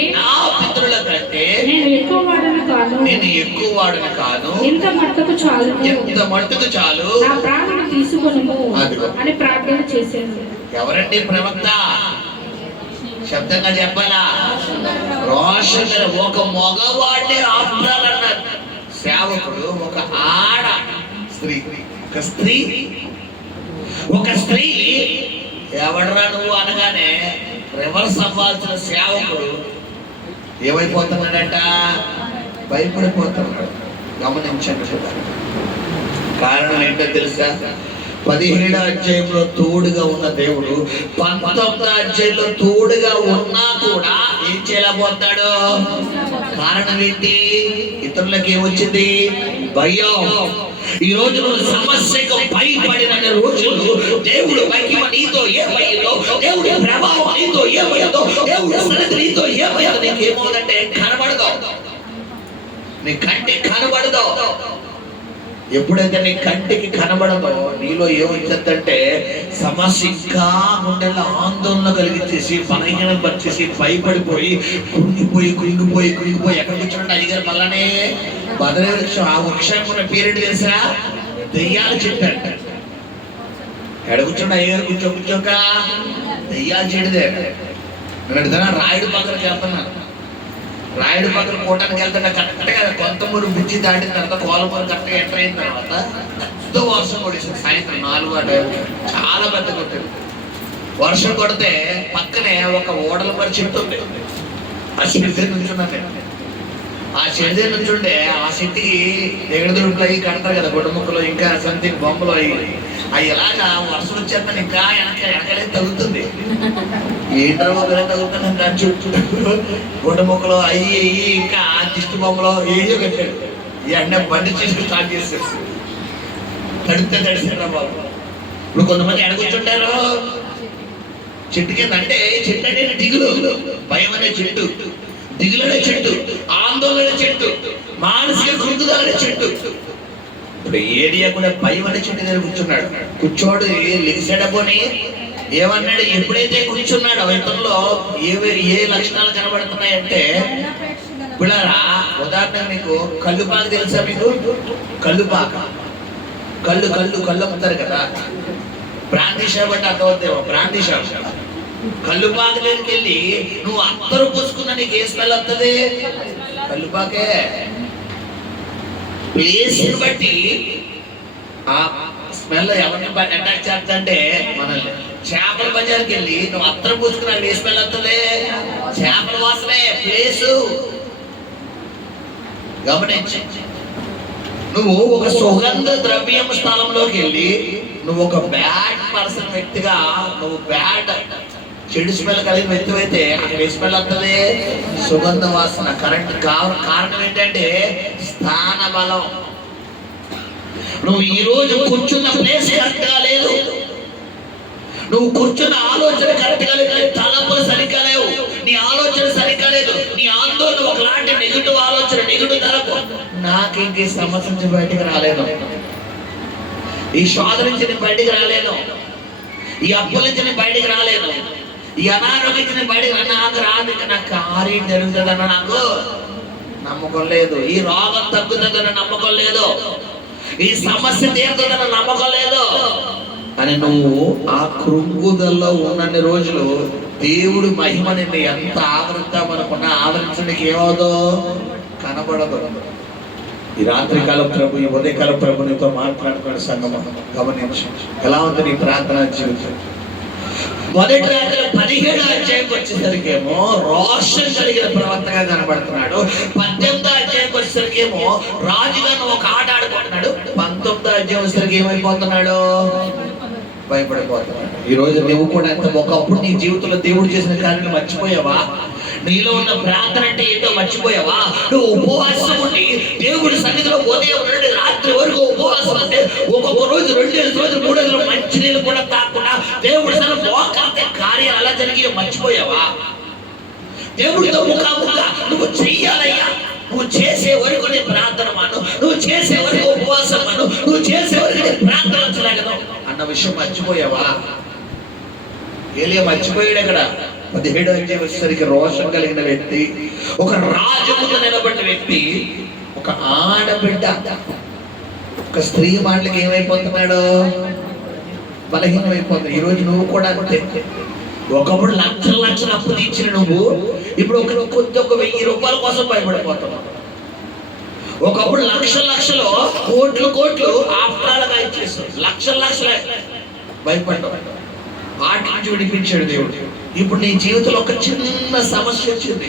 నేను ఎక్కువ వాడను కాను, ఇంత మట్టుకు చాలు నా ప్రాణం తీసుకొనుము అని ప్రార్థన చేశాను. ఎవరండి ప్రవక్త? శబ్దంగా చెప్పాలా? రోషన్. ఒక మగవాడిని ఆపుతారన్నారు సేవకుడు. ఒక ఆడ స్త్రీ, ఒక స్త్రీ ఎవడరా నువ్వు అనగానే రివర్స్ అవ్వాల్సిన సేవకుడు ఏమైపోతున్నాడంట? భయపడిపోతున్నాడు. గమనించండి. కారణం ఏంటో తెలుసా? 17వ అధ్యాయంలో తోడుగా ఉన్న దేవుడు 19వ అధ్యాయంలో తోడుగా ఉన్నా కూడా ఏం చేయలేకపోతాడు? కారణం ఏంటి? ఇతరులకు ఏమొచ్చింది? భయం. ఈ రోజు నువ్వు సమస్యకు భయపడిన రోజులు దేవుడు మహిమ నీతో ఏమైందో, దేవుడి ప్రభావం నీతో ఏమైందో, దేవుడి సన్నిధి నీతో ఏమైందో నీకేమవుతుందంటే కనబడదు, నీ కంటికి కనబడదు. ఎప్పుడైతే నీ కంటికి కనబడదో నీలో ఏమొచ్చిందంటే సమస్య ఇంకా గుండెల్లో ఆందోళన కలిగించేసి, బలహీనం పరిచేసి, భయపడిపోయి కృంగిపోయి ఎక్కడికి వచ్చినట్టు అయ్యగారు మళ్ళనే బదరీ వృక్షం. ఆ వృక్షానికి ఉన్న పేరెంట్ తెలుసా? దెయ్యాలు చెప్పారు. ఎడ కూర్చోండి అయ్యగారు? కూర్చోక దెయ్యాలు చేయడదే. నేను రాయుడు పక్కనకి వెళ్తున్నాను. రాయుడు పక్కన కోటానికి వెళ్తున్నా కరెక్ట్గా కొంతమూరు బ్రిడ్జి దాటిన తర్వాత కోలమూరు కరెక్ట్గా ఎంటర్ అయిన తర్వాత పెద్ద వర్షం కొట్టేసింది. సాయంత్రం 4 ఆ టైంకి చాలా పెద్ద కొట్టింది. వర్షం కొడితే పక్కనే ఒక ఓడల మరి చెట్టు ఉంది. ఆ చెట్టు దగ్గర నుంచున్నాను నేను. ఆ చెట్టు దగ్గర నుంచుంటే ఆ చెట్టుకి ఎగడదుడుపులు అవి కడతారు కదా, గుడ్డ ముక్కలు, ఇంకా సంథింగ్ బొమ్మలు అవి ఎలాగా వర్షం వచ్చేస్తాను ఇంకా వెనకలే తగ్గుతుంది. ఏంటో ఒకరే తగ్గుతుంది. దాని చుట్టూ గుడ్డ ముక్కలు అయ్యి ఇంకా దిష్టి బొమ్మలు ఏయో కట్టాడు. ఈ అన్న బండి చేసుకుని స్టార్ట్ చేస్తారు. తడిసారా బాబు. ఇప్పుడు కొంతమంది ఎడగొచ్చుంటారు చెట్టు కింద. అంటే చెట్టు అంటే దిగులు, భయం అనే చెట్టు, దిగులనే చెట్టు, ఆందోళన చెట్టు, మానసిక కృంగుదలనే చెట్టు. ఇప్పుడు ఏరియా కూడా భయం అనే చెట్టు దగ్గర కూర్చున్నాడు. కూర్చోడు లేచాడపోని ఏమన్నాడు? ఎప్పుడైతే కూర్చున్నాడు ఇతరులో ఏ లక్షణాలు కనబడుతున్నాయంటే, పిల్లరా ఉదాహరణ మీకు కళ్ళుపాక తెలుసా? మీకు కళ్ళుపాక, కళ్ళు అమ్ముతారు కదా, బ్రాందీ షాప్ అంటే అర్థమవుతామో, బ్రాందీ షాప్. కళ్ళుపాక దగ్గరికి వెళ్ళి నువ్వు అత్తరు పూసుకున్నా నీకు ఏ స్మెల్ వస్తుంది? కళ్ళుపాకే. ప్లేస్ బట్టి ఆ స్మెల్ ఎవరిని అటాక్ చేస్తుందంటే మనల్ని. చేపల బజార్కి వెళ్ళి నువ్వు అత్తరు పూసుకున్నా ఏ స్మెల్ వస్తుంది? చేపల వాసనే, ప్లేసు. గమనించి నువ్వు ఒక సుగంధ ద్రవ్యం స్థలంలోకి వెళ్ళి నువ్వు ఒక బ్యాడ్ పర్సన్ వ్యక్తిగా, నువ్వు బ్యాడ్ చెడు స్మెల్ కలిగిన వ్యక్తి అయితే అక్కడ ఏ స్మెల్ వస్తుంది? సుగంధ వాసన. కారణం ఏంటంటే స్థాన బలం. నువ్వు ఈ రోజు కూర్చున్న ప్లేస్ కరెక్ట్ గా లేదు, నువ్వు కూర్చున్న ఆలోచన కరెక్ట్ గా లేదు, తలపులు సరిగ్గా లేవు, నీ ఆలోచన సరిగ్గా లేదు, నీ ఆందోళన ఒకలాంటి నెగిటివ్ ఆలోచన, నెగిటివ్ తలపు. నాకు ఇంక ఈ సమస్య నుంచి బయటికి రాలేను, ఈ శోధ నుంచి నేను బయటికి రాలేను, ఈ అప్పుల నుంచి నేను బయటికి రాలేను, ఈ అనారోగ్యం నుంచి నేను బయటికి నాకు రాదు, ఇక నాకు కార్యం జరుగుతుందన్న నాకు నమ్మకం లేదు, ఈ రోగం తగ్గుతుందన్న నమ్మకం లేదు, ఈ సమస్య తీరుతుందన్న నమ్మకం లేదు అని నువ్వు ఆ కృంగుదల్లో ఉన్నన్ని రోజులు దేవుడి మహిమ నిన్ను ఎంత ఆవరిద్దామనుకున్నా ఆవరించడానికి ఏమవుదో కనబడదు. ఈ రాత్రికాలం ప్రభు, ఈ ఉదయకాల ప్రభు నీతో మాట్లాడుకునే సంగమం గమనించు. ఎలా ఉంది నీ ప్రార్థనా జీవితం? మొదటి రాత్రి 17వ అధ్యాయంకి వచ్చేసరికేమో రోషం కలిగిన ప్రవర్తగా కనబడుతున్నాడు. 18వ అధ్యాయంకి వచ్చేసరికేమో రాజుగా ఒక ఆట ఆడుకుంటున్నాడు. 19వ అధ్యాయం వచ్చేసరికి ఏమైపోతున్నాడు? భయపడిపోతున్నాడు. ఈ రోజు నువ్వు కూడా ఎంత ఒకప్పుడు నీ జీవితంలో దేవుడు చేసిన కార్యాలు మర్చిపోయావా? నీలో ఉన్న ప్రార్థన అంటే ఏంటో మర్చిపోయావా? నువ్వు ఉపవాసం ఉండి దేవుడి సన్నిధిలో ఉదయం నుండి రాత్రి వరకు ఉపవాసం అంటే ఒక్కొక్క రోజు 2 రోజులు 3 రోజులు మంచి నీళ్ళు కూడా తాకుండా దేవుడి సన్నిధిలో మోకాలితే కార్యాలు అలా జరిగి మర్చిపోయావా? దేవుడితో ముఖాముఖిగా నువ్వు చెయ్యాలయ్యా. నువ్వు చేసే వరకు నీ ప్రార్థన మాను, నువ్వు చేసే వరకు ఉపవాసం మాను, నువ్వు చేసే వరకు నీ ప్రార్థన వచ్చలేగను అన్న విషయం మర్చిపోయావా? ఏలియా మర్చిపోయాడు. అక్కడ 17వ అధ్యాయం వచ్చేసరికి రోషం కలిగిన వ్యక్తి, ఒక రాజు ముందు నిలబడిన వ్యక్తి, ఒక ఆడబిడ్డ, ఒక స్త్రీ మాటలకి ఏమైపోతున్నాడు? బలహీనమైపోతుంది. ఈరోజు నువ్వు కూడా అంతే. ఒకప్పుడు లక్షలు అప్పు తీర్చిన నువ్వు ఇప్పుడు ఒక 1000 రూపాయల కోసం భయపడిపోతున్నావు. ఒకప్పుడు లక్షలు కోట్లు ఆఫ్టరాలుగా ఇచ్చేసావు. లక్షలే భయపడ్డావు. వాటి నుంచి విడిపించాడు దేవుడు. ఇప్పుడు నీ జీవితంలో ఒక చిన్న సమస్య వచ్చింది.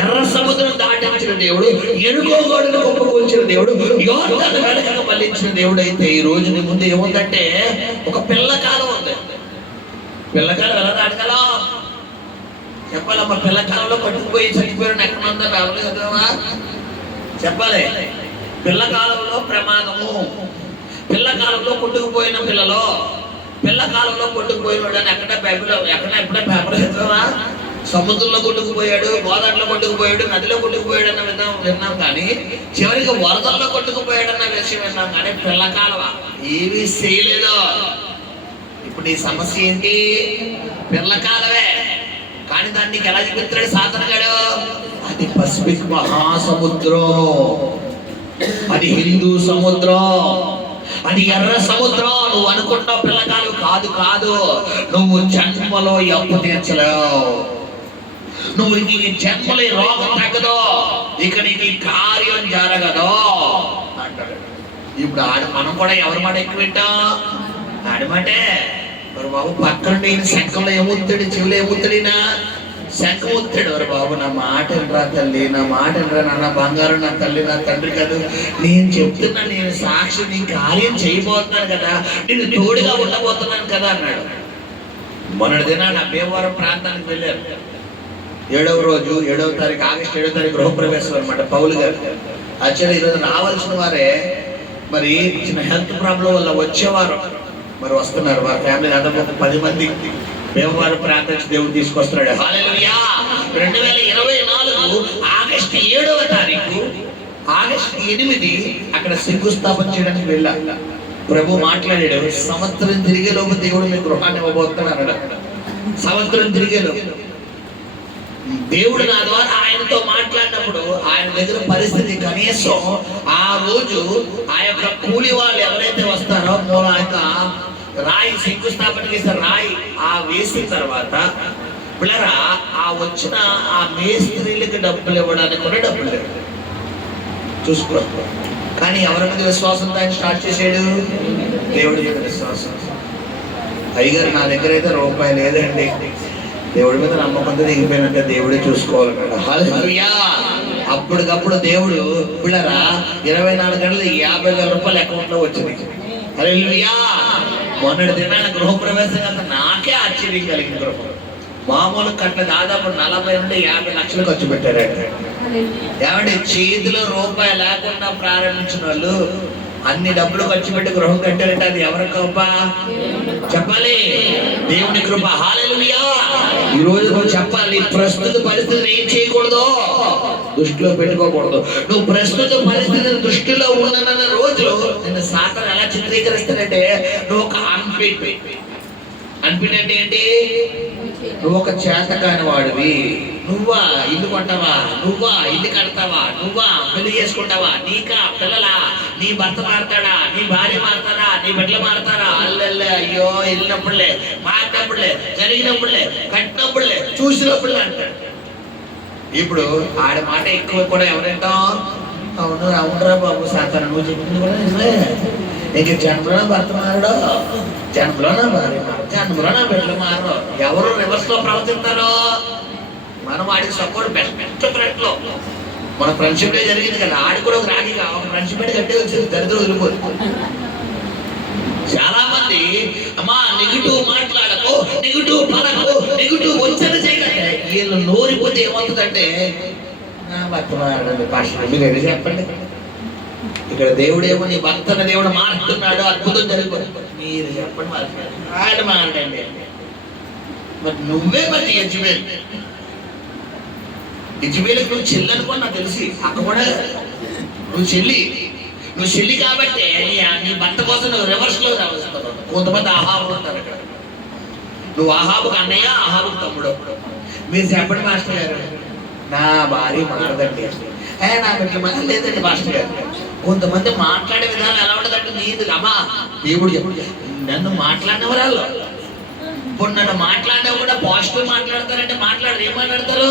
ఎర్ర సముద్రం దాటించిన దేవుడు, ఎనుగోగోడను గొప్పకొల్చిన దేవుడు, యోర్దాను వెనకకు మళ్ళించిన దేవుడు అయితే ఈ రోజు నీ ముందు ఏముందంటే ఒక పిల్లకాలం ఉంది. పిల్లకాలం ఎలా దాటగలం చెప్పాలమ్మా. పిల్లకాలంలో పట్టుకుపోయి చనిపోయిన ఎక్కడ ఉందో రావలేదు చదువా చెప్పాలి. పిల్లకాలంలో ప్రమాదము, పిల్లకాలంలో కొట్టుకుపోయిన పిల్లలో, పిల్లకాలంలో కొట్టుకుపోయినాడు అని ఎప్పుడే పేపర్ చదువా? సముద్రంలో కొట్టుకుపోయాడు, గోదావరిలో కొట్టుకుపోయాడు, నదిలో కొట్టుకుపోయాడు అన్న విన్నాం కానీ చివరికి వరదల్లో కొట్టుకుపోయాడు అన్న విషయం విన్నాం కానీ పిల్లకాలవా ఏమీ చేయలేదు. ఇప్పుడు నీ సమస్య ఏంటి? పిల్లకాలవే. కానీ దాన్ని నీకు ఎలా చూపిస్తాడు సాధనగాడు? అది పసిఫిక్ మహాసముద్రం, అది హిందూ సముద్రం, అది ఎర్ర సముద్రం. నువ్వు అనుకుంటావు పిల్లకాలు కాదు. నువ్వు జన్మలో అప్పు తీర్చలేవు. నువ్వు నీ జన్మలో రోగం తగ్గదు. ఇక నీకు ఈ కార్యం జరగదు అంటాడు. ఇప్పుడు మనం కూడా ఎవరి మాట ఎక్కువ వింటాం? ఆడమాటే. మరి బాబు పక్కన నేను శంఖంలో ఏమవుతాడు, చెవిలో ఏమవుతాడినా శంఖం వస్తాడు. మరి బాబు నా మాట వినరా తల్లి, నా మాట వినరా నాన్న, బంగారం నా తల్లి నా తండ్రి కాదు, నేను చెప్తున్నా, నేను సాక్షి, నీ కార్యం చేయబోతున్నాను కదా, నేను తోడుగా ఉండబోతున్నాను కదా అన్నాడు. మొన్నటి దినాన్ని భీమవరం ప్రాంతానికి వెళ్ళారు. 7వ రోజు 7వ తారీఖు ఆగస్టు 7వ తారీఖు గృహప్రవేశం అనమాట. పౌలు గారు యాక్చువల్లీ ఈరోజు రావాల్సిన వారే మరి చిన్న హెల్త్ ప్రాబ్లం వల్ల వచ్చేవారు మరి వస్తున్నారు. వారి ఫ్యామిలీ దాదాపు 10 మంది భీమవరం ప్రాంతం దేవుడు తీసుకొస్తున్నాడు. హల్లెలూయా. 2024 ఆగస్టు 7వ తారీఖు ఆగస్టు 8 అక్కడ శంకుస్థాపన చేయడానికి వెళ్ళా. ప్రభు మాట్లాడాడు, సంవత్సరం తిరిగేలోపు దేవుడు మీ గృహాన్ని ఇవ్వబోతున్నాడు. సంవత్సరం తిరిగేలోపు దేవుడు నా ద్వారా ఆయనతో మాట్లాడినప్పుడు ఆయన దగ్గర పరిస్థితి కనీసం ఆ రోజు ఆ యొక్క కూలి వాళ్ళు ఎవరైతే వస్తారో మూల యొక్క రాయి శంకుస్థాపన చేసిన రాయి ఆ వేసిన తర్వాత పిల్లరా ఆ వచ్చిన ఆ మేస్త్రీలకి డబ్బులు ఇవ్వడానికి కూడా డబ్బులు లేవు. చూసుకో. కానీ ఎవరి మీద విశ్వాసంతో ఆయన స్టార్ట్ చేసాడు? దేవుడి మీద విశ్వాసం. అయ్యగారు నా దగ్గర అయితే రూపాయి లేదండి, దేవుడి మీద నమ్మకంతో దిగిపోయినట్టే దేవుడే చూసుకోవాలన్నాడు. హల్లెలూయా. అప్పటికప్పుడు దేవుడు పిల్లరా 24 గంటలు 50,000 రూపాయలు అకౌంట్ లో వచ్చింది. హల్లెలూయా. మొన్నటి దినాన గృహప్రవేశం అంతా నాకే ఆశ్చర్యం కలిగింది. గృహం మామూలు కట్ల దాదాపు 40 నుండి 50 లక్షలు ఖర్చు పెట్టారు. ఏమంటే చేతిలో రూపాయి లేకుండా ప్రారంభించిన వాళ్ళు అన్ని డబ్బులు ఖర్చు పెట్టి గృహం కట్టారంటే అది ఎవరి కృప చెప్పాలి? దేవుని కృప. హల్లెలూయా. ఈ రోజు నువ్వు చెప్పాలి, ప్రస్తుత పరిస్థితిని ఏం చేయకూడదు, దృష్టిలో పెట్టుకోకూడదు. నువ్వు ప్రస్తుత పరిస్థితిని దృష్టిలో ఉండనన్న రోజులు నిన్ను సాతాను ఎలా చిత్రీకరిస్తానంటే నువ్వు ఒక అన్ఫిట్ అంటే ఏంటి? నువ్వు ఒక చేతకాని వాడివి. నువ్వా ఇల్లు కొంటావా? నువ్వా ఇల్లు కడతావా? నువ్వా పెళ్లి చేసుకుంటావా? నీకా పిల్లలా? నీ భర్త మారతాడా? నీ భార్య మారతారా? నీ బిడ్డలు మారతారా? అల్లెల్లే అయ్యో వెళ్ళినప్పుడులే, మారినప్పుడులే, జరిగినప్పుడులే, కట్టినప్పుడులే, చూసినప్పుడులే అంటాడు. ఇప్పుడు ఆడ మాట ఎక్కువ కూడా ఎవరంటాం? అవును అవునరా బాబు సాతాను నువ్వు చెప్పింది కూడా నిజమే. ఇంక జన్మలో భర్త మారడు, జన్మలో నా భార్య మారడు, జన్మలో నా బిడ్డలు మారడు. ఎవరు రివర్స్ లో ప్రవర్తిస్తారో మనం వాడికి సపోర్ట్ బెస్ట్ ఫ్రెండ్ లో మన ఫ్రెండ్షిప్ డే జరిగింది కదా, ఆడి కూడా ఒక రాగి ఒక ఫ్రెండ్షిప్ డే కట్టే వచ్చింది, దరిద్రం వదిలిపోతుంది. చాలా మంది అమ్మా నెగిటివ్ మాట్లాడకు, నెగిటివ్ పడకు, నెగిటివ్ వచ్చేది చేయకంటే వీళ్ళు నోరిపోతే ఏమవుతుందంటే భాష మీరు ఎన్ని చెప్పండి. ఇక్కడ దేవుడేమో నీ భర్తను దేవుడు మారుతున్నాడు, అద్భుతం జరిగిపోతుంది. మీరు చెప్పండి మాట్లాడు మాట్లాడండి. మరి నువ్వే మరి యజ్బేలుకి నువ్వు చెల్లి అనుకోని నాకు తెలిసి అక్క కూడా నువ్వు చెల్లి కాబట్టి నీ భర్త కోసం నువ్వు రివర్స్ లో రావస్తున్నావు. కొంతమంది ఆహాబులు ఉంటారు ఇక్కడ. నువ్వు ఆహాబుకు అన్నయ్య, ఆహాబుకు తమ్ముడు. మీరు చెప్పండి మాస్టర్ గారు నా భార్య మారదండి, నా బిడ్డ మన లేదండి మాస్టర్ గారు. కొంతమంది మాట్లాడే విధానం ఎలా ఉంటుందంటే నీది అమ్మా దేవుడు చెప్పు నన్ను మాట్లాడినవరాళ్ళు. ఇప్పుడు నన్ను మాట్లాడినా కూడా పాజిటివ్ మాట్లాడతారంటే మాట్లాడరు. ఏం మాట్లాడతారు?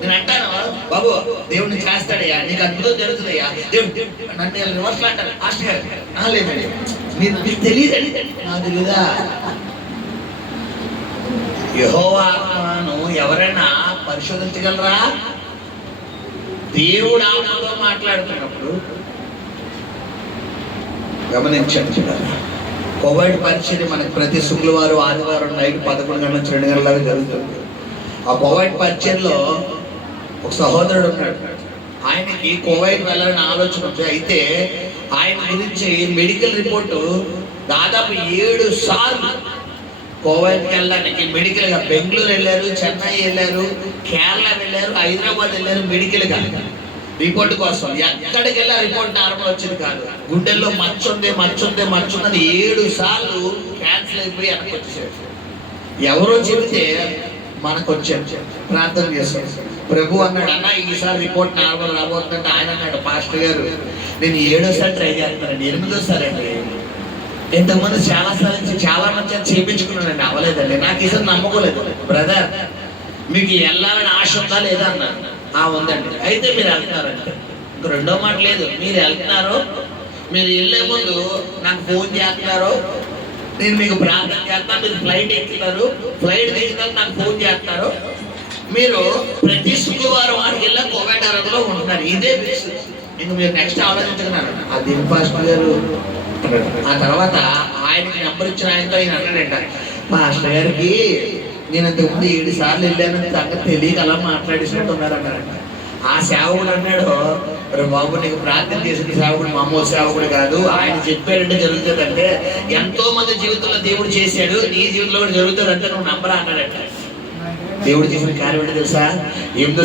నేను అంటాను బాబు దేవుడిని చేస్తాడయ్యా, నీకు అద్భుతం జరుగుతుందయ్యా, దేవుడు నన్ను రివర్స్ అంటారు. మాస్టర్ గారు లేదండి మీకు తెలియదండి. నాకు తెలీదా? యెహోవా ఆత్మను ఎవరైనా పరిశోధించగలరా? దేవుడు ఆత్మతో మాట్లాడుతున్నప్పుడు గమనించండి. కోవిడ్ పరిచర్య మనకి ప్రతి శుక్రవారం ఆదివారం నైట్ 11 గంటల నుంచి 2 గంటల దాకా జరుగుతుంది. ఆ కోవిడ్ పరిచర్యలో ఒక సహోదరుడు ఉన్నాడు. ఆయనకి కోవిడ్ వెళ్ళాలని ఆలోచన ఉంది. అయితే ఆయన గురించి మెడికల్ రిపోర్టు దాదాపు 7 సార్లు కోవిడ్కి వెళ్ళడానికి మెడికల్గా బెంగళూరు వెళ్ళారు, చెన్నై వెళ్ళారు, కేరళ వెళ్ళారు, హైదరాబాద్ వెళ్ళారు మెడికల్గా రిపోర్ట్ కోసం. ఎక్కడికి వెళ్ళా రిపోర్ట్ నార్మల్ వచ్చింది కాదు. గుండెల్లో మచ్చుంది 7 సార్లు క్యాన్సిల్ అయిపోయి వెనక్కి వచ్చేసారు. ఎవరో చెబితే మనకు వచ్చారు. ప్రార్థన చేశాం. ప్రభు అన్నాడు అన్న ఈసారి రిపోర్ట్ నార్మల్ రాబోతుందంటే ఆయన అన్నాడు పాస్టర్ గారు నేను 7వ ట్రై చేస్తున్నానండి, 8వ అండి. ఇంతకుముందు చాలా మంది చేయించుకున్నానండి, అవ్వలేదండి. నాకు ఈసారి నమ్మకలేదు. బ్రదర్ మీకు వెళ్ళాలని ఆశ ఉందా లేదా అన్నారు. ఉందండి. అయితే మీరు వెళ్తున్నారంటే ఇంక రెండో మాట లేదు. మీరు వెళ్తున్నారు, మీరు వెళ్ళే ముందు నాకు ఫోన్ చేస్తున్నారు, నేను మీకు ప్రార్థన చేస్తాను. మీరు ఫ్లైట్ ఎక్కుతున్నారు, ఫ్లైట్ దిగుతారు, నాకు ఫోన్ చేస్తున్నారు. మీరు ప్రతి శుక్రవారం వాడికి వెళ్ళా కోవిడ్ అరగలో ఉంటున్నారు. ఇదే బేస్. ఇంక మీరు నెక్స్ట్ ఆలోచించుకున్నారు అది పాస్టర్ గారు. ఆ తర్వాత ఆయనకి నెంబర్ ఇచ్చిన ఆయనతో ఆయన అన్నాడంట మాస్టర్ గారికి నేను అంతకుముందు 7 సార్లు వెళ్ళానని సంగతి తెలియక అలా మాట్లాడేసినట్టు ఉన్నారన్నారంట. ఆ సేవకుడు అన్నాడు బాబు నీకు ప్రార్థన చేసిన సేవకుడు మామూలు సేవకుడు కాదు, ఆయన చెప్పాడంటే జరుగుతుందంటే ఎంతో మంది జీవితంలో దేవుడు చేశాడు, నీ జీవితంలో కూడా జరుగుతుందంటే నువ్వు నమ్మరా అన్నాడంట. దేవుడు చేసిన కార్యం ఏంటో తెలుసా?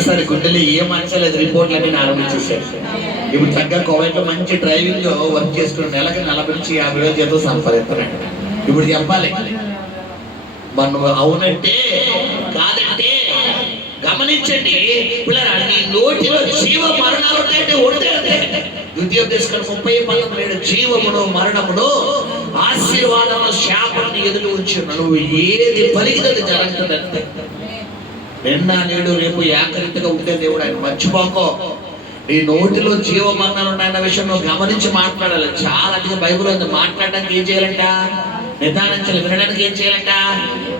సారి గుండెలు ఏం మంచలేదు, రిపోర్ట్లు అన్ని ఆరంభించేశారు. ఇప్పుడు చక్కగా కోవిడ్లో మంచి డ్రైవింగ్ వర్క్ చేసుకున్న నెలకి 40 నుంచి 50 వేలు జీతం సంపాదిస్తున్నాడు. ఇప్పుడు చెప్పాలి మనం అవునంటే కాదంటే గమనించండి. నీ నోటిలో జీవ మరణాలు ఉంటాయంటే ఉంటాయంటే ద్వితీయోపదేశకాండం 30:17 జీవమును మరణమును ఆశీర్వాదము శాపమును ఎదురు ఉంచును, నువ్వు ఏది పలికినది జరుగుతుందంటే. నిన్న నేడు రేపు ఏకరీతిగా ఉండే దేవుడు ఆయన మర్చిపోకో. నీ నోటిలో జీవ మరణాలు ఉన్నాయన్న విషయం నువ్వు గమనించి మాట్లాడాలి. చాలా అధిక బైబిల్ ఉంది. మాట్లాడడానికి ఏం చేయాలంట? నిదానించాలి. వినడానికి ఏం చేయాలంట?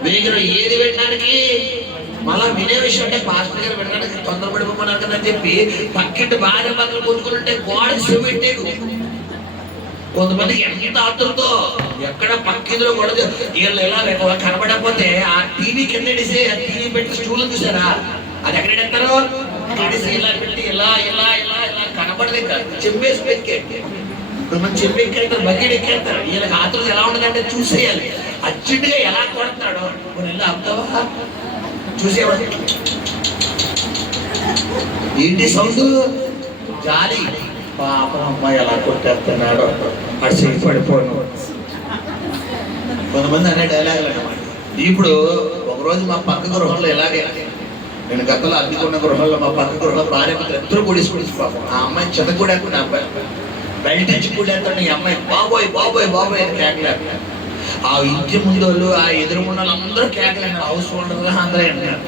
వేగిన ఏది వినడానికి మళ్ళా వినే విషయం అంటే పాస్టర్ గారు వినడానికి తొందరపడిపోమని చెప్పి పక్కింటి భార్య భర్తలు కొనుక్కుంటే గోడకి చెవిట్టేడు. కొంతమందికి ఎంత ఆతులతో ఎక్కడ పక్కిందులో కూడా వీళ్ళు ఎలా కనబడకపోతే ఆ టీవీ కింద ఆ టీవీ పెట్టి స్టూల్ చూసారా, అది ఎక్కడ ఎడతారో ఇలా పెట్టి ఇలా ఇలా ఇలా ఇలా కనబడలే కాదు, చెంపేసి పెక్కే. కొంతమంది చెప్పి ఎక్కేస్తారు, బకెట్ ఎక్కేస్తారు. వీళ్ళకి ఆతులు ఎలా ఉండదంటే చూసేయాలి. అర్జెంటుగా ఎలా కొడతాడో కొన్ని ఇలా అవుతావా చూసేవాడు. ఏంటి సౌండ్? జాలి. పాపం అమ్మాయి ఎలా కొట్టేస్తున్నాడో అటు చేసి పడిపోను. కొంతమంది అనే డైలాగులు అన్నమాట. ఇప్పుడు ఒకరోజు మా పక్క గృహంలో ఎలాగే నేను గతంలో అద్దెకున్న గృహంలో మా పక్క గృహంలో భార్య ఇద్దరు పొడిసుకుని పాపం ఆ అమ్మాయి చెతకూడేస్తున్న అబ్బాయి బయట నుంచి కూడేస్తాడు. ఈ అమ్మాయి బాబోయ్ బాబోయ్ బాబోయ్ అని కేకలేదు. ఆ ఇంటి ముందు ఆ ఎదురు ముందు అందరూ కేకలేరు. హౌస్ ఓనర్గా అందరూ అంటున్నారు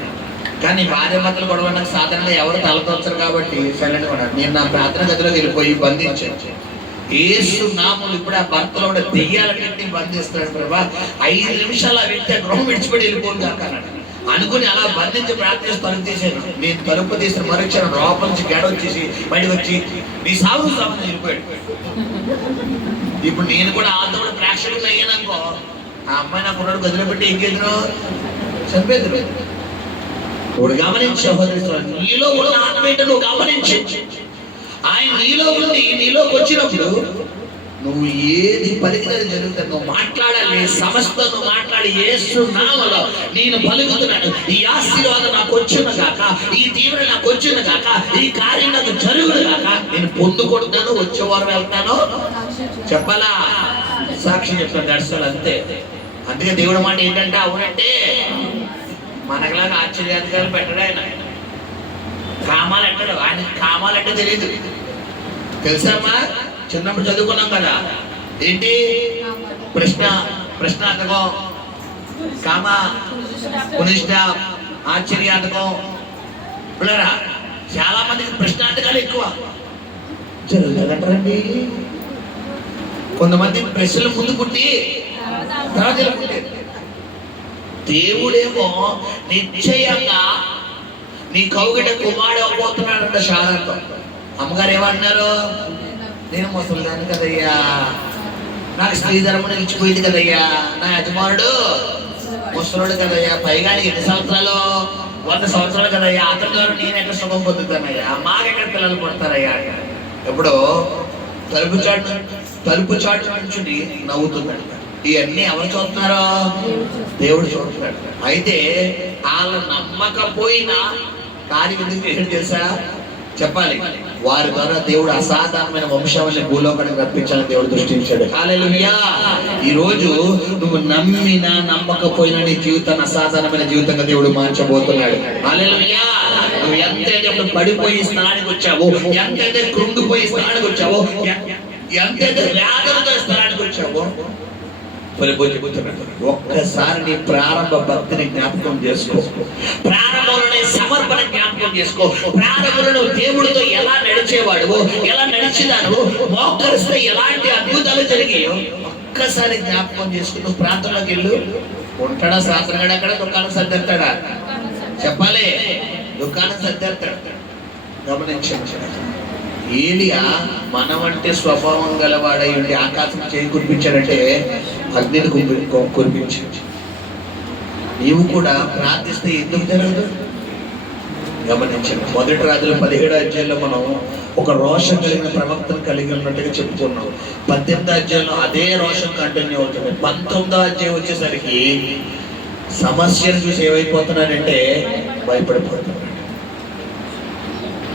కానీ భార్య భర్తలు గొడవ నాకు సాధారణంగా ఎవరు తలతోచరు కాబట్టి సైలెంట్గా ఉన్నాడు. నేను నా ప్రార్థన గదిలోకి వెళ్ళిపోయి బంధించాను. యేసు నామములో ఇప్పుడు ఆ భర్తలో ఉన్న దెయ్యాలన్నింటినీ బంధిస్తాడు ప్రభా. 5 నిమిషాలు ఆ వ్యక్తి ఆ గృహం విడిచిపెట్టి వెళ్ళిపోను కాక అన్నాడు. అనుకుని అలా బంధించి ప్రార్థించి తలుపు తీసాను. నేను తలుపు తీసిన మరుక్షణం లోపల నుంచి గడ వచ్చేసి బయటకు వచ్చి నీ సాగు సాగు వెళ్ళిపోయాడు. ఇప్పుడు నేను కూడా ఆతో ప్రేక్షకులు అయ్యాననుకో, ఆ అమ్మాయి నాకు ఉన్నాడు గదిలో పెట్టి ఇంకేదినో చంపేది. ఇప్పుడు గమనించి సహోదరి, నీలో ఉన్న ఆత్మీయత నువ్వు గమనించి, ఆయన నీలో ఉండి నీలోకి వచ్చినప్పుడు నువ్వు ఏది పలికినది జరుగుతుంది. నువ్వు మాట్లాడాలి, సమస్త నువ్వు మాట్లాడి యేసు నామములో నేను పలుకుతున్నాను, ఈ ఆశీర్వాదం నాకు వచ్చును గాక, ఈ తీవ్ర నాకు వచ్చును గాక, ఈ కార్యం నాకు జరుగును గాక, నేను పొందుకుంటున్నాను, వచ్చేవారు వెళ్తాను చెప్పాలా, సాక్షి చెప్తాను. దర్శనాలు అంతే. అందుకే దేవుడి మాట ఏంటంటే అవునంటే మనకులాగా ఆశ్చర్యాధికారులు పెట్టడు ఆయన. కామాలు అంటాడు, ఆయన కామాలంటే తెలియదు. తెలుసామ్మా, చిన్నప్పుడు చదువుకున్నాం కదా, ఏంటి ప్రశ్నార్థకం, కామ, పునిష్ట, ఆశ్చర్యార్థకం. పిల్లరా చాలా మందికి ప్రశ్నార్థకాలు ఎక్కువ జరుగుతుందంటారండి. కొంతమంది ప్రశ్నలు ముందు పుట్టి తర్వాత జరుగుతుంది. దేవుడేమో నిశ్చయంగా నీ కౌగిట కుమారుడు అవ్వబోతున్నాడంట శారదతో. అమ్మగారు ఏమంటున్నారు, నేను ముసలిదాన్ని కదయ్యా, నాకు స్త్రీ ధర్మం నిలిచిపోయింది కదయ్యా, నా యజమానుడు ముసలుడు కదయ్యా, పైగా ఎన్ని సంవత్సరాలు 100 సంవత్సరాలు కదయ్యా, అతని ద్వారా నేను ఎక్కడ సుఖం పొందుతానయ్యా, మాకెక్కడ పిల్లలు పడతారయ్యా. ఎప్పుడో తలుపు చాటు నుంచి నవ్వుతున్నాడు. ఇవన్నీ ఎవరు చూస్తున్నారో దేవుడు చూస్తున్నాడు. అయితే వాళ్ళు నమ్మకపోయినా కార్యం ఎందుకు చేశాడు తెలుసా, చెప్పాలి. వారి ద్వారా దేవుడు అసాధారణమైన వంశావళిని భూలోకానికి రప్పించాలని దేవుడు దృష్టించాడు. హల్లెలూయా. ఈ రోజు నువ్వు నమ్మినా నమ్మకపోయినా నీ జీవితాన్ని అసాధారణమైన జీవితంగా దేవుడు మార్చబోతున్నాడు. హల్లెలూయా. నువ్వు ఎంతైతే పడిపోయి స్థానానికి వచ్చావో, ఎంతైతే కృంగిపోయి స్థానానికి వచ్చావో, ఎంతైతే వ్యాధులతో స్థానానికి వచ్చావో, ఒక్కసారి నీ ప్రారంభ భక్తిని జ్ఞాపకం చేసుకో, ప్రారంభంలోనే సమర్పణ జ్ఞాపకం చేసుకో. ప్రారంభంలో దేవుడితో ఎలా నడిచేవాడు, ఎలా నడిచేదాను, మోకరిస్తే ఎలాంటి అద్భుతాలు జరిగాయో ఒక్కసారి జ్ఞాపకం చేసుకుని ప్రాంతంలోకి వెళ్ళు. ఉంటాడా శాస్త్రంగా అక్కడ దుకాణం సర్దేస్తాడా, చెప్పాలి, దుకాణం సర్దేస్తాడు. గమనించండి, ఏలియా మన వంటి స్వభావం గలవాడై ఉండి ఆకాశం చేయి కురిపించాడంటే అగ్నిని కురిపించు. నీవు కూడా ప్రార్థిస్తే ఎందుకు జరగదు? గమనించండి, 1 రాజుల 17వ అధ్యాయంలో మనం ఒక రోషం కలిగిన ప్రవక్తను కలిగి ఉన్నట్టుగా చెప్పుకున్నాం. 18వ అధ్యాయంలో అదే రోషం కంటిన్యూ అవుతుంది. 19వ అధ్యాయం వచ్చేసరికి సమస్యను చూసి ఏమైపోతున్నాడంటే భయపడిపోతున్నాడు.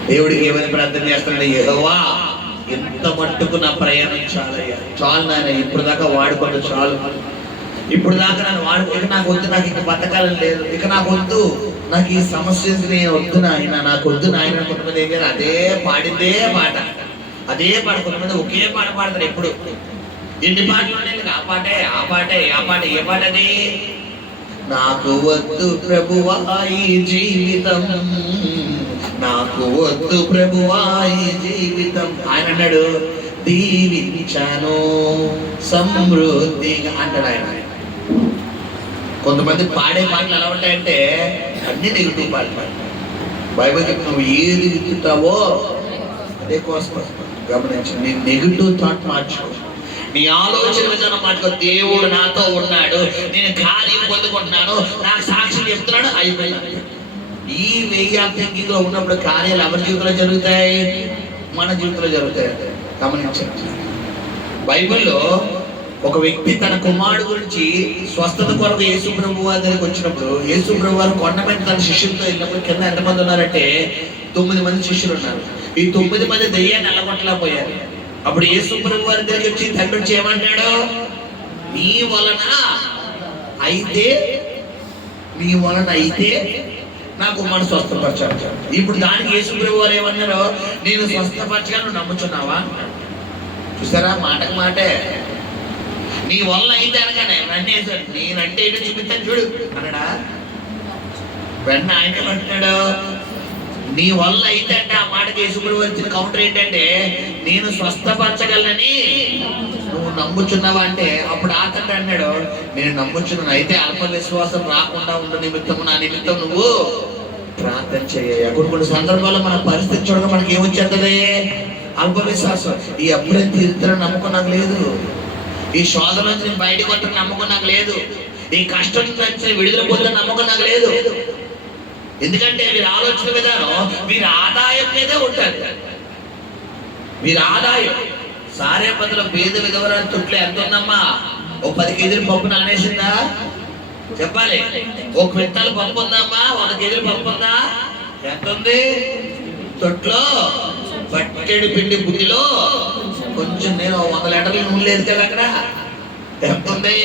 దేవుడికి ఏమైనా ప్రార్థన చేస్తున్నాడు, యెహోవా ఎంత మట్టుకు నా ప్రయాణం చాలయ్యా, చాలు నాయన, ఇప్పుడు దాకా వాడుకోండి, చాలు, ఇప్పుడు దాకా నన్ను ఇక నాకు వద్దు, నాకు ఇక బతకాలని లేదు, ఇక నాకు వద్దు, నాకు ఈ సమస్య వద్దు నాయన, నాకు వద్దు నాయన. కొంతమంది ఏం చేయాలి, అదే పాడిందే పాట, అదే పాట. కొంతమంది ఒకే పాట పాడతారు ఎప్పుడు. ఎన్ని పాటలు ఉన్నాయి, ఆ పాటే ఆ పాటే ఆ పాట. ఏ పాట అది? నాకు వద్దు ప్రభువా ఈ జీవితం, నాకు వద్దు ప్రభువా ఈ జీవితం. ఆయన అన్నాడు, దీవించాను సమృద్ధిగా అంటాడు ఆయన. కొంతమంది పాడే పాటలు ఎలా ఉంటాయంటే అన్ని నెగిటివ్ పాటలు. బైబిల్ చెప్పి నువ్వు ఏది విత్తుతావో అదే కోసం. గమనించి నీ నెగిటివ్ థాట్ మార్చుకో, నీ ఆలోచన విధానం మార్చుకో. దేవుడు నాతో ఉన్నాడు, నేను కార్యం పొందుకుంటున్నాను, నాకు సాక్షి చెప్తున్నాడు, అయిపోయింది. ఈ వెయ్యి థింకింగ్ లో ఉన్నప్పుడు కార్యాలు ఎవరి జీవితంలో జరుగుతాయి? మన జీవితంలో జరుగుతాయి. గమనించండి, బైబిల్లో ఒక వ్యక్తి తన కుమారుడు గురించి స్వస్థత కొరకు యేసు ప్రభు వారి దగ్గరికి వచ్చినప్పుడు, యేసు ప్రభు వారు కొండ మీద తన శిష్యులతో వెళ్ళినప్పుడు కింద ఎంతమంది ఉన్నారంటే 9 మంది శిష్యులు ఉన్నారు. ఈ 9 మంది దెయ్యాన్ని నల్లగొట్టలేకపోయారు. అప్పుడు యేసు ప్రభు వారి దగ్గరికి వచ్చి తండ్రి వచ్చి ఏమంటాడు, నీ వలన అయితే నా కుమారుడు స్వస్థపరచాడు. ఇప్పుడు దానికి యేసు ప్రభు వారు ఏమన్నారో, నేను స్వస్థపరచగా నువ్వు నమ్ముచున్నావా? చూసారా, మాటకు మాటే. నీ వల్ల అయితే అనగానే నేనంటే ఏంటో చూపిస్తాను చూడు అన్నాడా? వెంటనే ఆయన ఏమంటున్నాడు, నీ వల్ల అయితే అంటే ఆ మాట యేసుప్రభు వచ్చిన కౌంటర్ ఏంటంటే, నేను స్వస్థపరచగలనని నువ్వు నమ్ముచున్నావా అంటే, అప్పుడు ఆ తండ్రి అన్నాడు, నేను నమ్ముచున్నాను, అయితే అల్ప విశ్వాసం రాకుండా ఉండ నిమిత్తము నా నిమిత్తం నువ్వు ప్రార్థన చేయ. కొన్ని సందర్భాల్లో మన పరిస్థితి చూడగా మనకి ఏమొచ్చేస్తుంది, అల్ప విశ్వాసం. ఈ అప్పుడే తీరుతారని నమ్మకం నాకు లేదు, ఈ శోధన నుంచి నేను బయటకు వస్తాను నమ్మకం నాకు లేదు, ఈ కష్టం నుంచి విడుదల పొందని నమ్మకం నాకు లేదు. ఎందుకంటే వీరి ఆలోచన విధానం వీరి ఆదాయం మీదే ఉంటుంది. వీరి ఆదాయం సారే పదుల పేద విధవరాలు తొట్లు ఎంత ఉందమ్మా, ఓ 10 కేజీలు పప్పు నానేసిందా చెప్పాలి, ఓ క్వింటాల్ పప్పు ఉందమ్మా, 100 కేజీలు పప్పు ఉందా, ఎంత ఉంది తొట్లో, పట్టెడు పిండి బుద్ధిలో కొంచెం, నేను 100 లీటర్ల నూనె లేదు కదా అక్కడ, ఎంత ఉంది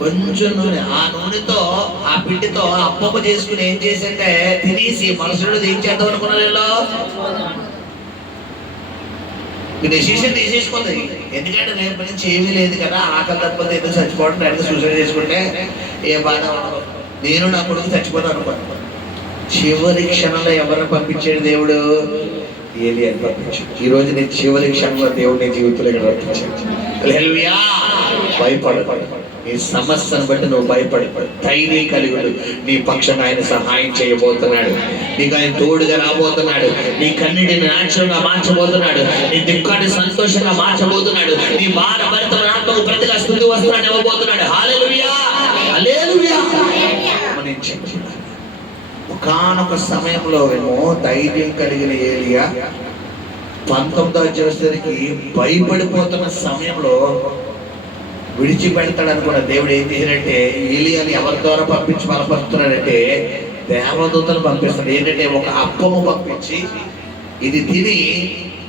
కొంచెం నూనె. ఆ నూనెతో ఆ పిండితో అప్పమ్మ చేసుకుని ఏం చేసింటే తినేసి మనుషుడు ఏం చేద్దాం అనుకున్నారు, డెసిషన్ తీసేసుకుంది. ఎందుకంటే రేపు నుంచి ఏమీ లేదు కదా, ఆకలి తప్పదు, ఎందుకు చచ్చిపోవడం, డైరెక్ట్ సూసైడ్ చేసుకుంటే ఏ బాధ ఉండదు, నేను నా కొడుకు చచ్చిపోతాను అనుకోండి. చివరి క్షణంలో ఎవరిని పంపించాడు దేవుడు, ఏలియాని పంపించాడు. ఈ రోజు నేను చివరి క్షణంలో దేవుడు నీ జీవితంలో ఇక్కడ పంపించాడు. హల్లెలూయా. భయపడదు, నీ సమస్యను బట్టి నువ్వు భయపడి ధైర్యం కలిగి ఉండు. నీ పక్షాన ఆయన సహాయం చేయబోతున్నాడు, నీకు ఆయన తోడుగా రాబోతున్నాడు, నీ కన్నీటిని నాట్యంగా మార్చబోతున్నాడు, నీ దుఃఖాన్ని సంతోషంగా మార్చబోతున్నాడు, నీ భార భరితమైన ఆత్మకు ప్రతిగా స్తుతి వస్త్రాన్ని ఇవ్వబోతున్నాడు. హల్లెలూయా, హల్లెలూయా. నేను చెప్తున్నాను, ఒకానొక సమయంలో ఏమో ధైర్యం కలిగిన ఏలియా 19వ అధ్యాయానికి భయపడిపోతున్న సమయంలో విడిచిపెడతాడు అనుకున్న దేవుడు ఏం చేశాడంటే, ఏలియాని ఎవరి ద్వారా పంపించి బలపరుస్తున్నాడంటే దేవదూతలు పంపిస్తాడు. ఏంటంటే ఒక అప్పము పంపించి ఇది తిని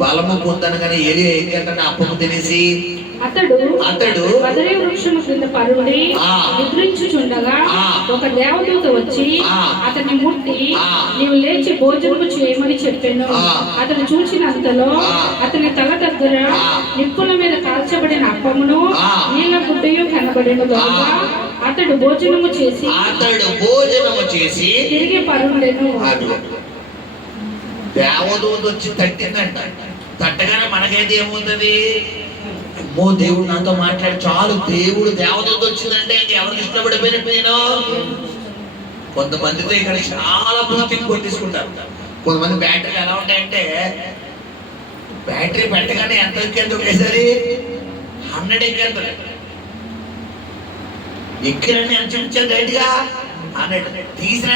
బలము పొందనగానే ఏలియా ఏం చేస్తాడు, అప్పము తినేసి అతడు వదరే వృక్షము కింద పరుండి నిద్రించుచుండగా ఒక దేవదూత వచ్చి అతన్ని ముట్టి నీవు లేచి భోజనము చేయమని చెప్పాను. అతను చూసినంతలో అతని తల దగ్గర నిప్పుల మీద కాల్చబడిన అప్పమును నీళ్ళ గుడ్డయు కనబడిన గనుక అతడు భోజనము చేసి తిరిగి పరుండెను. దేవదూత వచ్చి తట్టిందంట. తట్టగానే మనకైతే ఏమవుతుంది, అమ్మో దేవుడు నాతో మాట్లాడి చాలు, దేవుడు దేవదూత వచ్చిందంటే ఎవరికి ఇష్టపడిపోయినట్టు. నేను కొంతమందితో ఇక్కడ చాలా బూతింగ్ కొట్టించుకుంటారు. కొంతమంది బ్యాటరీలు ఎలా ఉంటాయంటే, బ్యాటరీ పెట్టగానే ఎంత ఎక్కేంత ఒకేసారి 100 ఎక్కేంత ఎక్కిరని ఎంత చూపించారు రైట్గా 100, తీసిన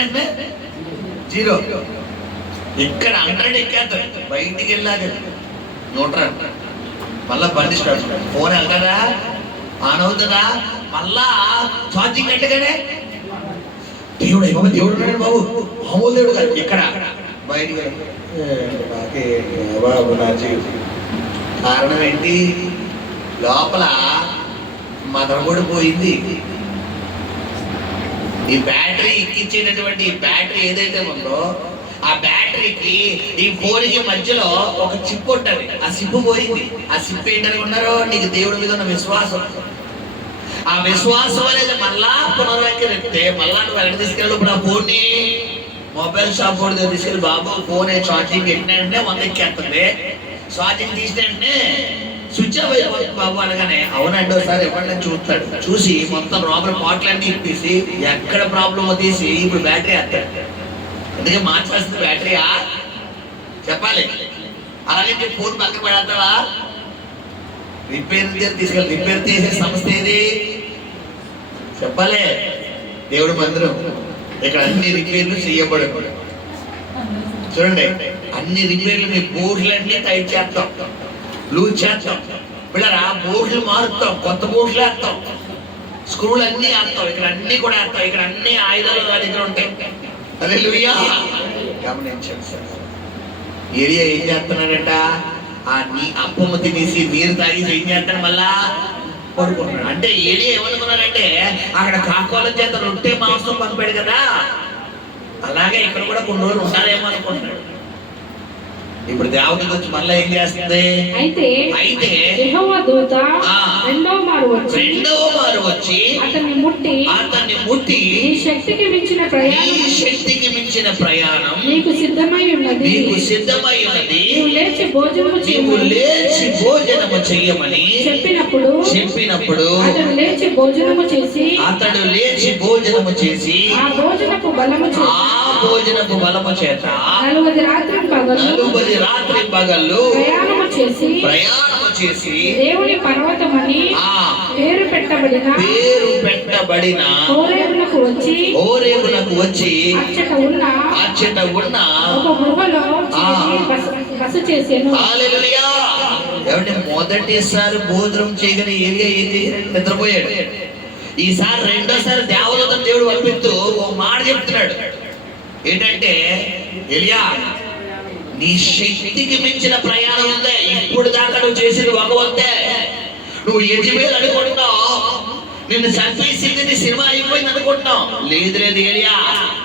0. ఇక్కడ 100 ఎక్కేంత బయటికి వెళ్ళాక 100. మళ్ళా బండి స్టార్ట్, ఫోన్ వెళ్తారా, ఆన్ అవుతుందా, మళ్ళా ఛార్జింగ్ కట్టగానే దేవుడు బాబు, దేవుడు ఉన్నాడు బాబు, మామూలు దేవుడు కాదు. ఇక్కడ బయటికి బాబు నా జీవితం. కారణం ఏంటి, లోపల మదర్ పోయింది. ఈ బ్యాటరీ ఎక్కించేటటువంటి బ్యాటరీ ఏదైతే ఉందో ఆ బ్యాటరీకి ఈ ఫోన్కి మధ్యలో ఒక చిప్ ఉంటుంది, ఆ సిప్ పోయింది. ఆ సిప్ ఏంటనుకున్నారో, నీకు దేవుడి మీద ఉన్న విశ్వాసం. ఆ విశ్వాసం అనేది మళ్ళా పునర్వ్యాఖ్యానిస్తే మళ్ళా నువ్వు ఎక్కడ తీసుకెళ్ళి, ఇప్పుడు ఆ ఫోన్ని మొబైల్ షాప్ కూడా తీసుకెళ్ళి, బాబు ఫోన్ ఛార్జింగ్ పెట్టినంటే 100 ఎక్కేస్తుంది, ఛార్జింగ్ తీసినంటే స్విచ్ ఆఫ్ అయిపోతుంది బాబు అనగానే, అవునండి ఒకసారి ఎవరైనా చూస్తాడు. చూసి మొత్తం లోపల పాటలన్నీ ఇప్పేసి ఎక్కడ ప్రాబ్లమ్ తీసి ఇప్పుడు బ్యాటరీ వేస్తాడు. అందుకే మార్చాల్సింది బ్యాటరీయా చెప్పాలి. అలాగే ఫోన్ పక్కన పడతావా, రిపేర్ తీసుకెళ్ళి రిపేర్ చేసే సంస్థ ఏది చెప్పాలి. దేవుడి మందిరం, ఇక్కడ అన్ని రిపేర్లు చేయబడు. చూడండి, అన్ని రిపేర్లు మీ బోర్డులన్నీ టైట్ చేస్తాం, లూజ్ చేస్తాం, పిల్లరా బోర్డులు మారుస్తాం, కొత్త బోర్డులు వేస్తాం, స్క్రూలు అన్నీ వేస్తాం, ఇక్కడ అన్ని కూడా వేస్తాం, ఇక్కడ అన్ని ఆయుధాలు వాడి దగ్గర ఉంటాయి. హల్లెలూయా. గమనించండి సార్, ఏలియా ఏం చేస్తున్నాడంట, ఆ నీ అప్పమ్మ తినేసి నీరు తాగేసి ఏం చేస్తాడు, మళ్ళా పడుకుంటున్నాడు. అంటే ఏలియా ఏమనుకున్నాడంటే, అక్కడ కాకోలం చేత రొట్టె మాంసం పంపాడు కదా, అలాగే ఇక్కడ కూడా కొన్ని రోజులు ఉండాలేమో అనుకుంటున్నాడు. ఇప్పుడు దేవత వచ్చి మళ్ళీ ఏం చేస్తుంది? అయితే యెహోవా దూత ఆ. రెండవ మారు వచ్చి అతన్ని ముట్టి నీ శక్తికి మించిన ప్రయాణం నీకు సిద్ధమై ఉన్నది. నీవు లేచి భోజనము చెయ్యమని చెప్పినప్పుడు అతడు లేచి భోజనము చేసి ఆ భోజనపు బలము చేత 40 రాత్రి పగళ్ళు ప్రయాణము చేసి దేవుని పర్వతమని పేరు పెట్టబడిన హోరేబునకు వచ్చి అచ్చట ఉన్న ఒక గుహలో బస చేసెను. హల్లెలూయా. ఏమంటే మొదటిసారి భోజనం చేయగానే ఏలియా నిద్రపోయాడు. ఈసారి రెండోసారి దేవదూతను దేవుడు పంపిస్తూ ఒక మాట చెప్తున్నాడు. ఏంటంటే, ఏలియా, నీ శక్తికి మించిన ప్రయాణం ఉందే. ఇప్పుడు దాకా నువ్వు చేసింది ఒక వంతే. నువ్వు యెజబెల్ అనుకుంటున్నావు, నిన్ను చంపేసింది, నీ సినిమా అయిపోయింది అనుకుంటున్నావు. లేదు ఏలియా,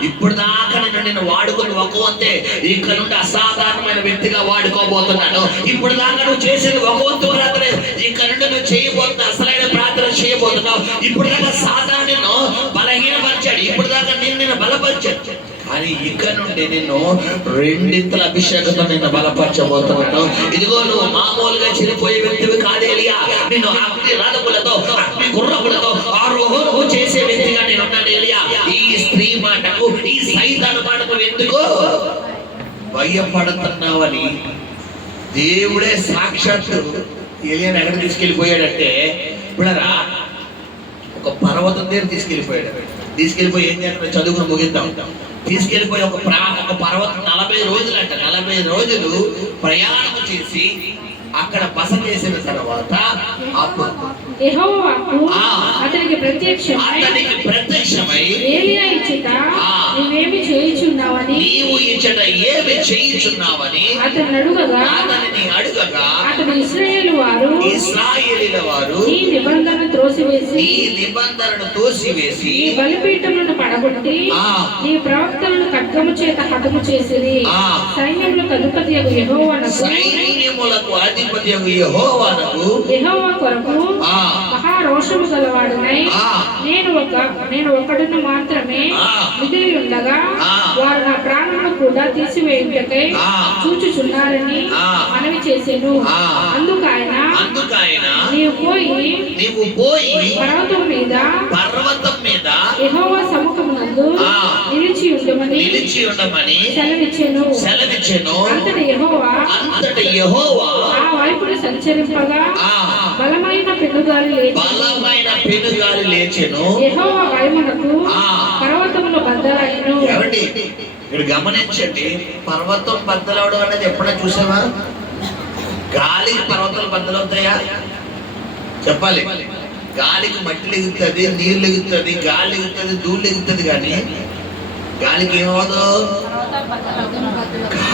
ఇప్పుడు దాకా నిన్ను వాడుకుని ఒక వంతే. ఇక్కడ నుండి అసాధారణమైన వ్యక్తిగా వాడుకోబోతున్నాను. ఇప్పుడు దాకా నువ్వు చేసింది ఒక వంతు ప్రార్థన, ఇక్కడ నుండి నువ్వు చేయబోతున్నా అసలైన ప్రార్థన చేయబోతున్నావు. ఇప్పుడు దాకా సాధారణ నిన్ను బలహీనపరిచాడు, ఇప్పుడు దాకా నిన్ను బలపరిచాడు. కానీ ఇక్కడ నుండి నిన్ను రెండింతల అభిషేకంతో నిన్ను బలపరచబోతున్నాను. ఇదిగో నువ్వు మామూలుగా చనిపోయే వ్యక్తివి కాదు ఏలియా. నిన్ను అగ్ని రథములతో అగ్ని గుర్రములతో ఆరోహణము చేసే వ్యక్తిగా నేను ఉన్నాను ఏలియా. ఈ స్త్రీ మాటకు, ఈ సైతాను మాటకు ఎందుకు భయపడుతున్నావని దేవుడే సాక్షాత్తు ఏలియాని ఎక్కడ తీసుకెళ్ళిపోయాడంటే, ఇప్పుడరా ఒక పర్వతం దగ్గర తీసుకెళ్ళిపోయి ఏం చేస్తాడు, చదువుకుని ముగిద్దాం. తీసుకెళ్ళిపోయి ఒక పర్వతం 40 రోజులంట, 40 రోజులు ప్రయాణం చేసి అక్కడ బస చేసిన తర్వాత అతనికి ప్రత్యక్షమై ఏలియా ఇచ్చట నీవేమి చేయుచున్నావని అతన్ని అడుగగా అతడు ఇశ్రాయేలు వారు ఈ నిబంధన త్రోసివేసి ఈ బలిపీఠములను పడగొట్టి ఈ ప్రవక్తలను ఖడ్గము చేత హతము చేసిరి. సైన్యములకు అధిపతియగు యెహోవా కొరకు మహారోషము గలవాడునై నేను ఒకడును మాత్రమే మిగిలి ఉండగా వారు నా ప్రాణమును కూడా తీసివేయుటకై చూచుచున్నారని మనవి చేసెను. అందుకైన నీవు పోయి పర్వతం మీద యెహోవా సముఖమునందు నిలిచి ఉండమని సెలవిచ్చెను. అంతటి యెహోవా ఆ వైపున సంచరింపగా బలమైన పెనుగాలి లేచెను. యెహోవా భయమునకు పర్వతములు బద్దలైనను. ఇక్కడ గమనించండి, పర్వతం బద్దలవడం అనేది ఎప్పుడైనా చూసావా? గాలికి పర్వతాలు బద్దలవుతాయా? చెప్పాలి. గాలికి మట్టి లెగుతుంది, నీరు లెగుతుంది, గాలి లెగుతుంది, ధూళి లెగుతుంది. కానీ గాలికి ఏమవదు?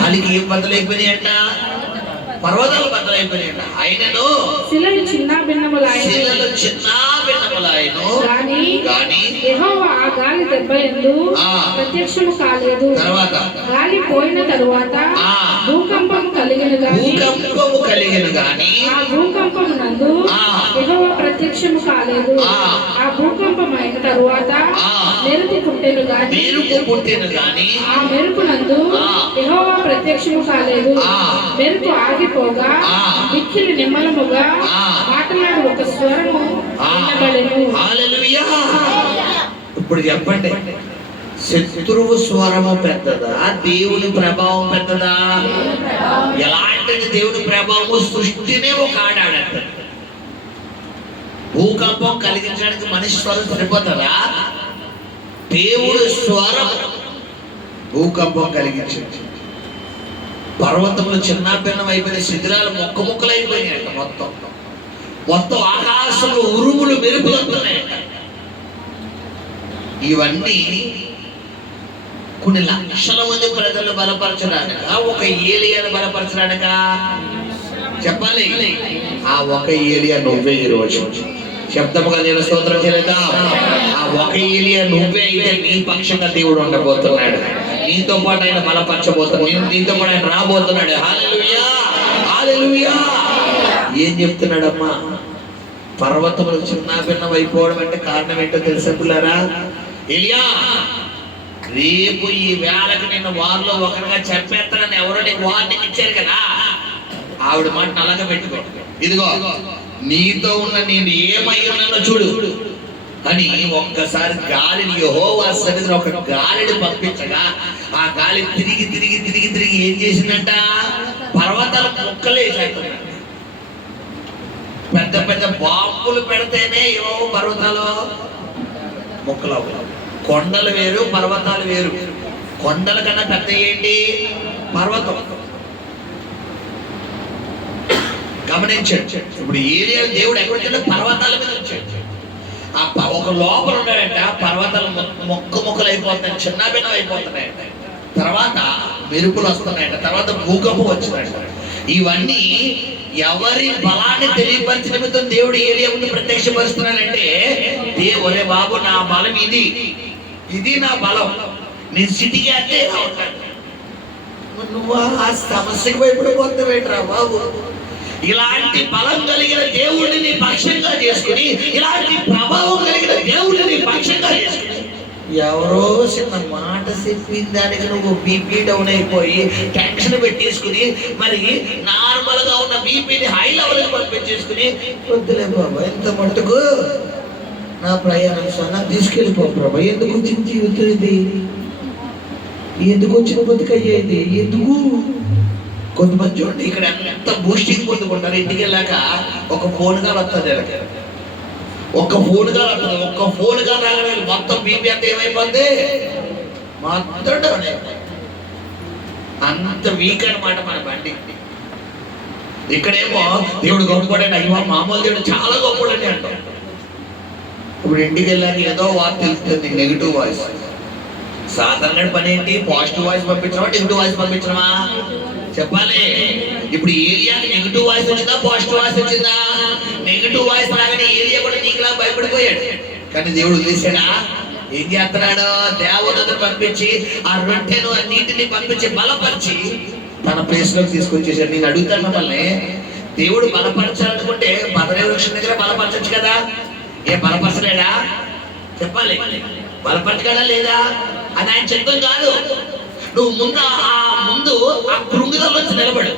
గాలికి ఏం బద్దలైపోయినాయంట? పర్వతాలు బద్దలైపోయినాయంట. ఆయనను శిలలు చిన్న భిన్నములాయెను. గాని యెహోవా ఆ గాలి దెబ్బయందు ప్రత్యక్షము కాలేదు. గాలి పోయిన తరువాత భూకంపము కలిగెను గాని ఆ భూకంపమునందు యెహోవా ప్రత్యక్షము కాలేదు. ఆ భూకంపమైన తరువాత మెరుపు పుట్టెను గాని ఆ మెరుపునందు యెహోవా ప్రత్యక్షము కాలేదు. మెరుపు ఆగిపోగా మిక్కిలి నిమ్మలముగా మాట్లాడు ఒక స్వరము వినబడెను. హల్లెలూయా. ఇప్పుడు చెప్పండి, శత్రువు స్వరము పెద్దదా, దేవుని ప్రభావం పెద్దదా? ఎలాంటిది దేవుని ప్రభావము? సృష్టినే ఒక ఆడాడంట. భూకంపం కలిగించడానికి మనిషి స్వరం సరిపోతుందా? దేవుడు స్వరం భూకంపం కలిగించింది. పర్వతములు చిన్న భిన్నం అయిపోయిన, శిథిలాలు ముక్కలైపోయినాయంట. మొత్తం ఆకాశంలో ఉరుములు మెరుపులు వస్తున్నాయంట. ఇవన్నీ కొన్ని లక్షల మంది ప్రజలు బలపరచడానిక, ఒక ఏలియాను బలపరచడానిక? చెప్పాలి. ఆ ఒక ఏలియా నువ్వే. ఈరోజు శబ్దముగా నేను స్తోత్రం చేయలేదా? ఆ ఒక ఏలియా నువ్వే అయితే నీ పక్షంగా దేవుడు ఉండబోతున్నాడు. నీతో పాటు ఆయన బలపరచబోతున్నాడు, నీతో పాటు ఆయన రాబోతున్నాడు. హల్లెలూయా, హల్లెలూయా. ఏం చెప్తున్నాడమ్మా? పర్వతములు చిన్న భిన్నం అయిపోవడం అంటే కారణం ఏంటో తెలుసా పిల్లరా? ఎలియా, రేపు ఈ వేళకు నేను వారిలో ఒకరిగా చెప్పేస్తానని ఎవరో నీకు వార్నింగ్ ఇచ్చారు కదా, ఆవిడ మాట అలాగే పెట్టుకో. ఇదిగో నీతో ఉన్న నేను ఏమై ఉన్నానో చూడు అని ఒక్కసారి గాలిని యెహోవా సన్నిధిలో ఒక గాలిని పంపించగా ఆ గాలి తిరిగి తిరిగి తిరిగి తిరిగి ఏం చేసిందంట? పర్వతాలు ముక్కలేసేస్తున్నాడు. పెద్ద పెద్ద బాంబులు పెడితేనే ఏమో పర్వతాలు ముక్కలు అవ్వాలి. కొండలు వేరు, పర్వతాలు వేరు. కొండల కన్నా పెద్ద ఏంటి? పర్వతం. గమనించండి. ఇప్పుడు ఏలియా దేవుడు ఎక్కడికి పర్వతాల మీద వచ్చాడు. ఒక లోపల ఉన్నాడంట, పర్వతాలు మొక్కలు అయిపోతున్నాయి, చిన్న భిన్నం అయిపోతున్నాయంట. తర్వాత మెరుపులు వస్తున్నాయంట, తర్వాత భూకంపం వచ్చిందంట. ఇవన్నీ ఎవరి బలాన్ని తెలియపరిచిన నిమిత్తం దేవుడు ఏలియాని ప్రత్యక్షపరుస్తున్నాడంటే, ఒరే బాబు, నా బలం ఇది, ఇది నా బలం, నేను సిటీకి అంటే ఇలా ఉంటాను. నువ్వు ఆ సమస్యకు భయపడిపోతావేంట్రా బాబు? ఇలాంటి బలం కలిగిన దేవుడిని నీ పక్షంగా చేసుకుని, ఇలాంటి ప్రభావం కలిగిన దేవుడిని నీ పక్షంగా చేసుకుని, ఎవరో చిన్న మాట చెప్పిన దానికి నువ్వు బీపీ డౌన్ అయిపోయి టెన్షన్ పెట్టేసుకుని, మరి నార్మల్ గా ఉన్న బీపీని హై లెవెల్కి పంపించేసుకుని, వద్దులే బాబా ఎంత మటుకు నా ప్రయాణం సన్నా తీసుకెళ్ళిపో ప్రభా, ఎందుకు వచ్చిన జీవితం ఇది, ఎందుకు వచ్చిన బతుకయ్యేది, ఎందుకు? కొంతమంది చూడండి, ఇక్కడ ఎంత బూస్టింగ్ పొందుకుంటారు, ఇంటికి వెళ్ళాక ఒక ఫోన్ గా వస్తుంది, ఒక్క ఫోన్ గా వస్తుంది, ఒక్క ఫోన్ గా రాగానే మొత్తం బీపీ అంతా ఏమైపోద్ది, మొత్తం అంత వీక్ అనమాట మన బండి. ఇక్కడేమో దేవుడు గొప్పడండి, అయ్యో మామూలు దేవుడు చాలా గొప్పడండి అంటాం. ఇప్పుడు ఇంటికి వెళ్ళాక ఏదో వార్త తెలుస్తుంది, నెగిటివ్ వాయిస్. సాధారణ పని ఏంటి? పాజిటివ్ వాయిస్ పంపించడమా, నెగిటివ్ వాయిస్ పంపించడమా? చెప్పాలి. ఇప్పుడు ఏలియాకి నెగిటివ్ వాయిస్ వచ్చిందా, పాజిటివ్ వాయిస్ వచ్చిందా? నెగిటివ్ వాయిస్ రాగానే ఏలియా కూడా నీకులా భయపడిపోయాడు. కానీ దేవుడు వదిలేశాడా? ఏం చేస్తున్నాడు? దేవదూతను పంపించి ఆ రొట్టెను, ఆ నీటిని పంపించి బలపరిచి తన ప్లేస్ లోకి తీసుకొచ్చేసాడు. నేను అడుగుతాను మిమ్మల్ని, దేవుడు బలపరచాలనుకుంటే బదరీ వృక్షం దగ్గర బలపరచచ్చు కదా? ఏ బలపరచలేడా? చెప్పాలి. బలపరచగలడా లేదా? అది ఆయన చిత్తం కాదు. నువ్వు ముందు ఆ కృంగుదల నుంచి నిలబడు,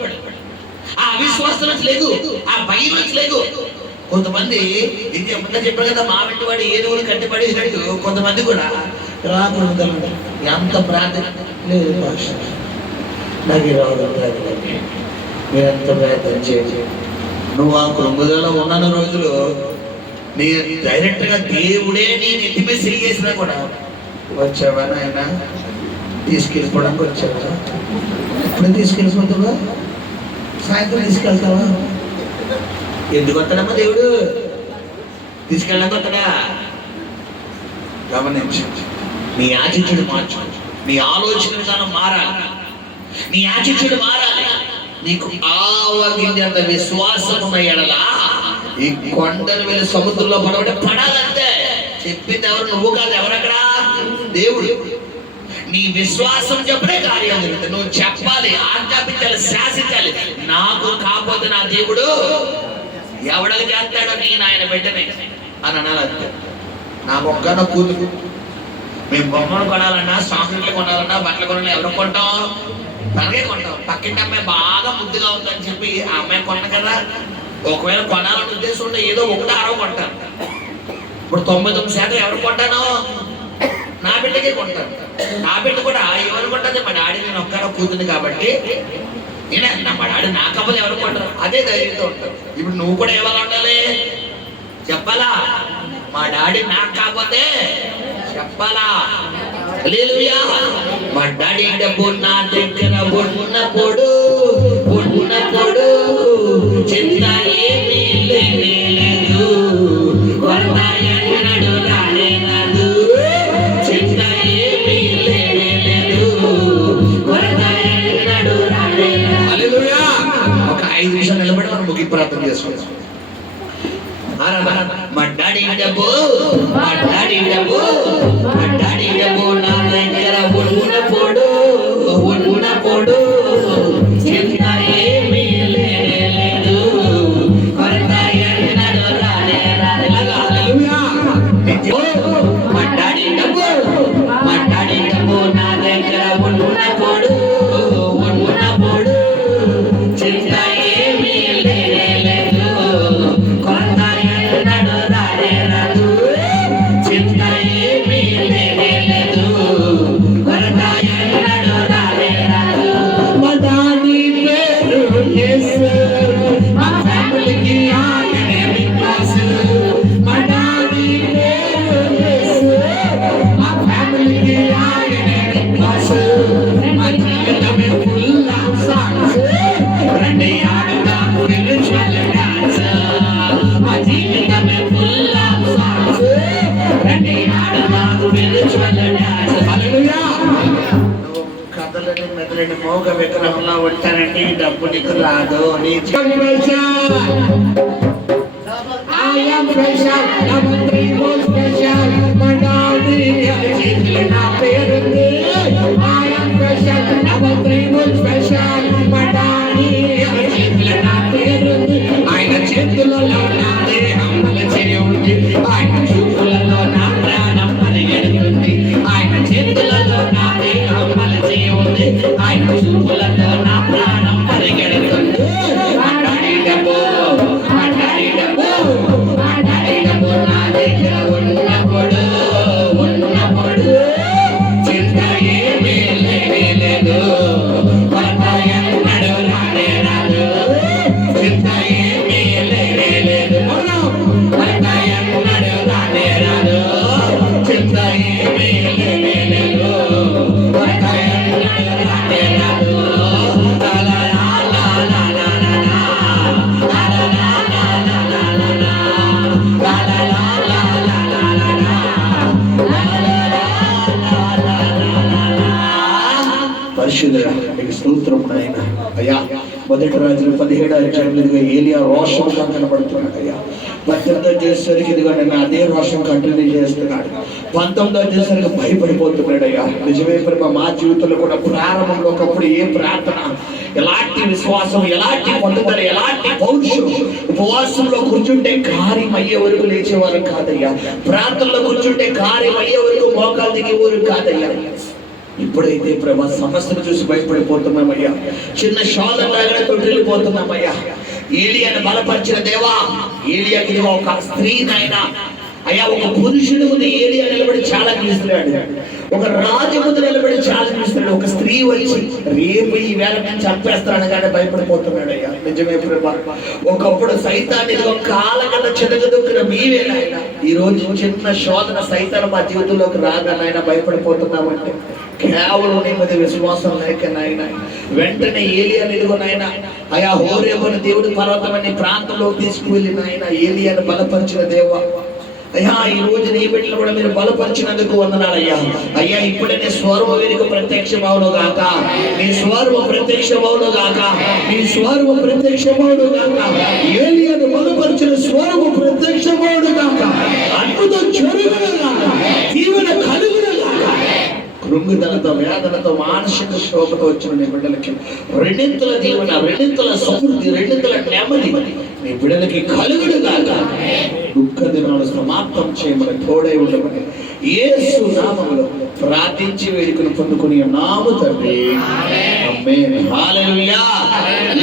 ఆ అవిశ్వాసం నుంచి లేగు, ఆ భయం నుంచి లేగు. కొంతమంది ఇది ముందు చెప్పారు కదా, మా వెంట వాడు ఏనుగులు కట్టి పడేసినట్టు కొంతమంది కూడా రా కృంగుదల ఎంత ప్రార్థన లేదు, నాకు రాదు, మీరెంత ప్రయత్నం చేయండి. నువ్వు ఆ కృంగుదల ఉన్న రోజులు నీ డైరెక్ట్ గా దేవుడే నీ నెత్తి మీద సిరిగేసినా కూడా, వచ్చావా నాయన తీసుకెళ్ళిపోవడానికి వచ్చావా, ఇప్పుడు తీసుకెళ్ళిపోతావా, సాయంత్రం తీసుకెళ్తావా? ఎందుకు వస్తాడమ్మా దేవుడు? తీసుకెళ్ళడానికి వస్తాడా? గమనించు, నీ యాటిట్యూడ్ మార్చు, నీ ఆలోచన విధానం మారాలి, నీ యాటిట్యూడ్ మారాలి. నీకు ఆవగింజంత విశ్వాసం ఉన్న ఎడలా ఈ కొండను వెళ్ళి సముద్రంలో పడబడి పడాలంటే. చెప్పింది ఎవరు? నువ్వు కాదు. ఎవరక్కడ? దేవుడు. నీ విశ్వాసం చెప్పడే కార్యం జరుగుతుంది. నువ్వు చెప్పాలి, ఆజ్ఞాపించాలి, శాసించాలి. నాకు కాకపోతే నా దేవుడు ఎవడలు చేస్తాడో నేను ఆయన బిడ్డనే అని అనాలంతే. నాకు ఒక్కన కూతురు, మేము బొమ్మలు కొనాలన్నా, సాఫ్ట్వేర్లు కొనాలన్నా, బట్టలు కొనాలన్నా ఎవరు కొంటాం? తనకే కొంటాం. పక్కింటి అమ్మాయి బాగా ముద్దుగా ఉందని చెప్పి ఆ అమ్మాయి కొన్న కదా. ఒకవేళ కొనాలని ఉద్దేశం ఉంటే ఏదో ఒకటి ఆరో కొంటాను. ఇప్పుడు 99% ఎవరు కొంటాను? నా బిడ్డకే కొంటాను. నా బిడ్డ కూడా ఎవరు కొంటుంది? మా డాడీ, నేను ఒక్కడో కూతుంది కాబట్టి నేనే అన్నా, మా డాడీ నా కాకపోతే ఎవరు కొంటారు? అదే ధైర్యంతో ఉంటారు. ఇప్పుడు నువ్వు కూడా ఎవరు ఉండాలి? చెప్పాలా? మా డాడీ నాకు కాకపోతే చెప్పాలా? హల్లెలూయా. మా డాడీ డబ్బు నా దగ్గర ఉన్నప్పుడు చింత ఏమీ లేదు, వరద ఎన్నడూ రాలేదు, చింత ఏమీ లేదు, వరద ఎన్నడూ రాలేదు. హల్లెలూయా. ఒక 5 నిమిషాలు నిలబడి మనం ముగింపు ప్రార్థన చేసుకుందాం. మా డాడీ డబ్బు నా దగ్గర ఉన్నప్పుడు మెదలని మోగ విగ్రహంలో ఉంటానండి, డబ్బు నీకు రాదు. నీ I am special, number 3 more special. Madani, na perundi. I am special, number 3 more special. Madani, na perundi. Aina chetulallo naade ammal cheyundi. Aina chupulallo na pranam parigedundi. Aina chetulallo naade ammal cheyundi. Aina chupulallo na pranam parigedundi. Madani dabo, madani dabo. చింత ఏమీ లేదు, చింత ఏమీ లేదు, చింత ఏమీ లేదు. పరిశుద్ధుడా నీకు స్తోత్రం నాయన. అయ్యా మొదటి రాజులు 17 ఏలియా రోషంగా కనబడుతున్నాడు. అయ్యా 18 చేసేసరికి ఇదిగో నేను అదే రోషం కంటిన్యూ చేస్తున్నాడు. 19 చేసేసరికి భయపడిపోతున్నాడు. అయ్యా నిజమే ప్రభు, మా జీవితంలో కూడా ప్రారంభంలో ఒకప్పుడు ఏ ప్రార్థన, ఎలాంటి విశ్వాసం, ఎలాంటి పట్టుదల, ఎలాంటి పౌరుషం, ఉపవాసంలో కూర్చుంటే కార్యం అయ్యే వరకు లేచేవారు కాదయ్యా. ప్రార్థనలో కూర్చుంటే కార్యం అయ్యే వరకు మోకాలు దిగేవారు కాదయ్యా. ఇప్పుడైతే ప్రభా సమస్యను చూసి భయపడిపోతున్నామయ్యా. చిన్న శోధన లాగానే తొట్టిల్లిపోతున్నామయ్యా. ఏలియాను బలపరిచిన దేవా, ఏలియాకి ఒక స్త్రీనైనా అయ్యా, ఒక పురుషుడి ముందు ఏలియా నిలబడి చాలా పిలుస్తున్నాడు, ఒక రాజు ముందు నిలబడి చాలా పిలుస్తున్నాడు. ఒక స్త్రీ వచ్చి రేపు ఈ వేళ నేను చంపేస్తాను కానీ భయపడిపోతున్నాడు. అయ్యా నిజమే ప్రభా, ఒకప్పుడు సైతాన్ని ఒక కాలకన్నా చెదగదొక్కిన మీవేనాయన, ఈ రోజు చిన్న శోధన సైతాన్ని మా జీవితంలోకి రాగానైనా భయపడిపోతున్నామంటే కేవలం నీ మీద విశ్వాసం లేక నాయన. వెంటనే ఏలియాను ఎదుగునాయన అయా హోరేబును దేవుడి పర్వతమని ప్రాంతంలో తీసుకువెళ్ళి నాయన ఏలియాను బలపరిచిన దేవ. అయ్యా ఈ రోజు నీ బిడ్డలు కూడా మీరు బలపరిచినందుకు వందనాలయ్యా. అయ్యా ఇప్పుడే నీ స్వరము వీరికి ప్రత్యక్షమవును గాక, నీ స్వరము ప్రత్యక్షమవును గాక, నీ స్వరము ప్రత్యక్షమవును గాక. ఏలియాను బలపరిచిన స్వరము ప్రత్యక్షమవును గాక. అద్భుతం జరుగును గాక, దీవెన కలుగును గాక. కృంగుదలతో, వేదనతో, మానసిక శోభతో వచ్చిన నీ బిడ్డలకి రెండింతల దీవెన, రెండింతల సమృద్ధి, రెండింతల నెమ్మది నీ బిడ్డలకి కలుగుడు గాక. దుఃఖ దినాలు సమాప్తం చేయమని తోడై ఉండమని యేసు నామములో ప్రార్థించి వేడుకను పొందుకుని నాము తండ్రి. ఆమేన్. హల్లెలూయా.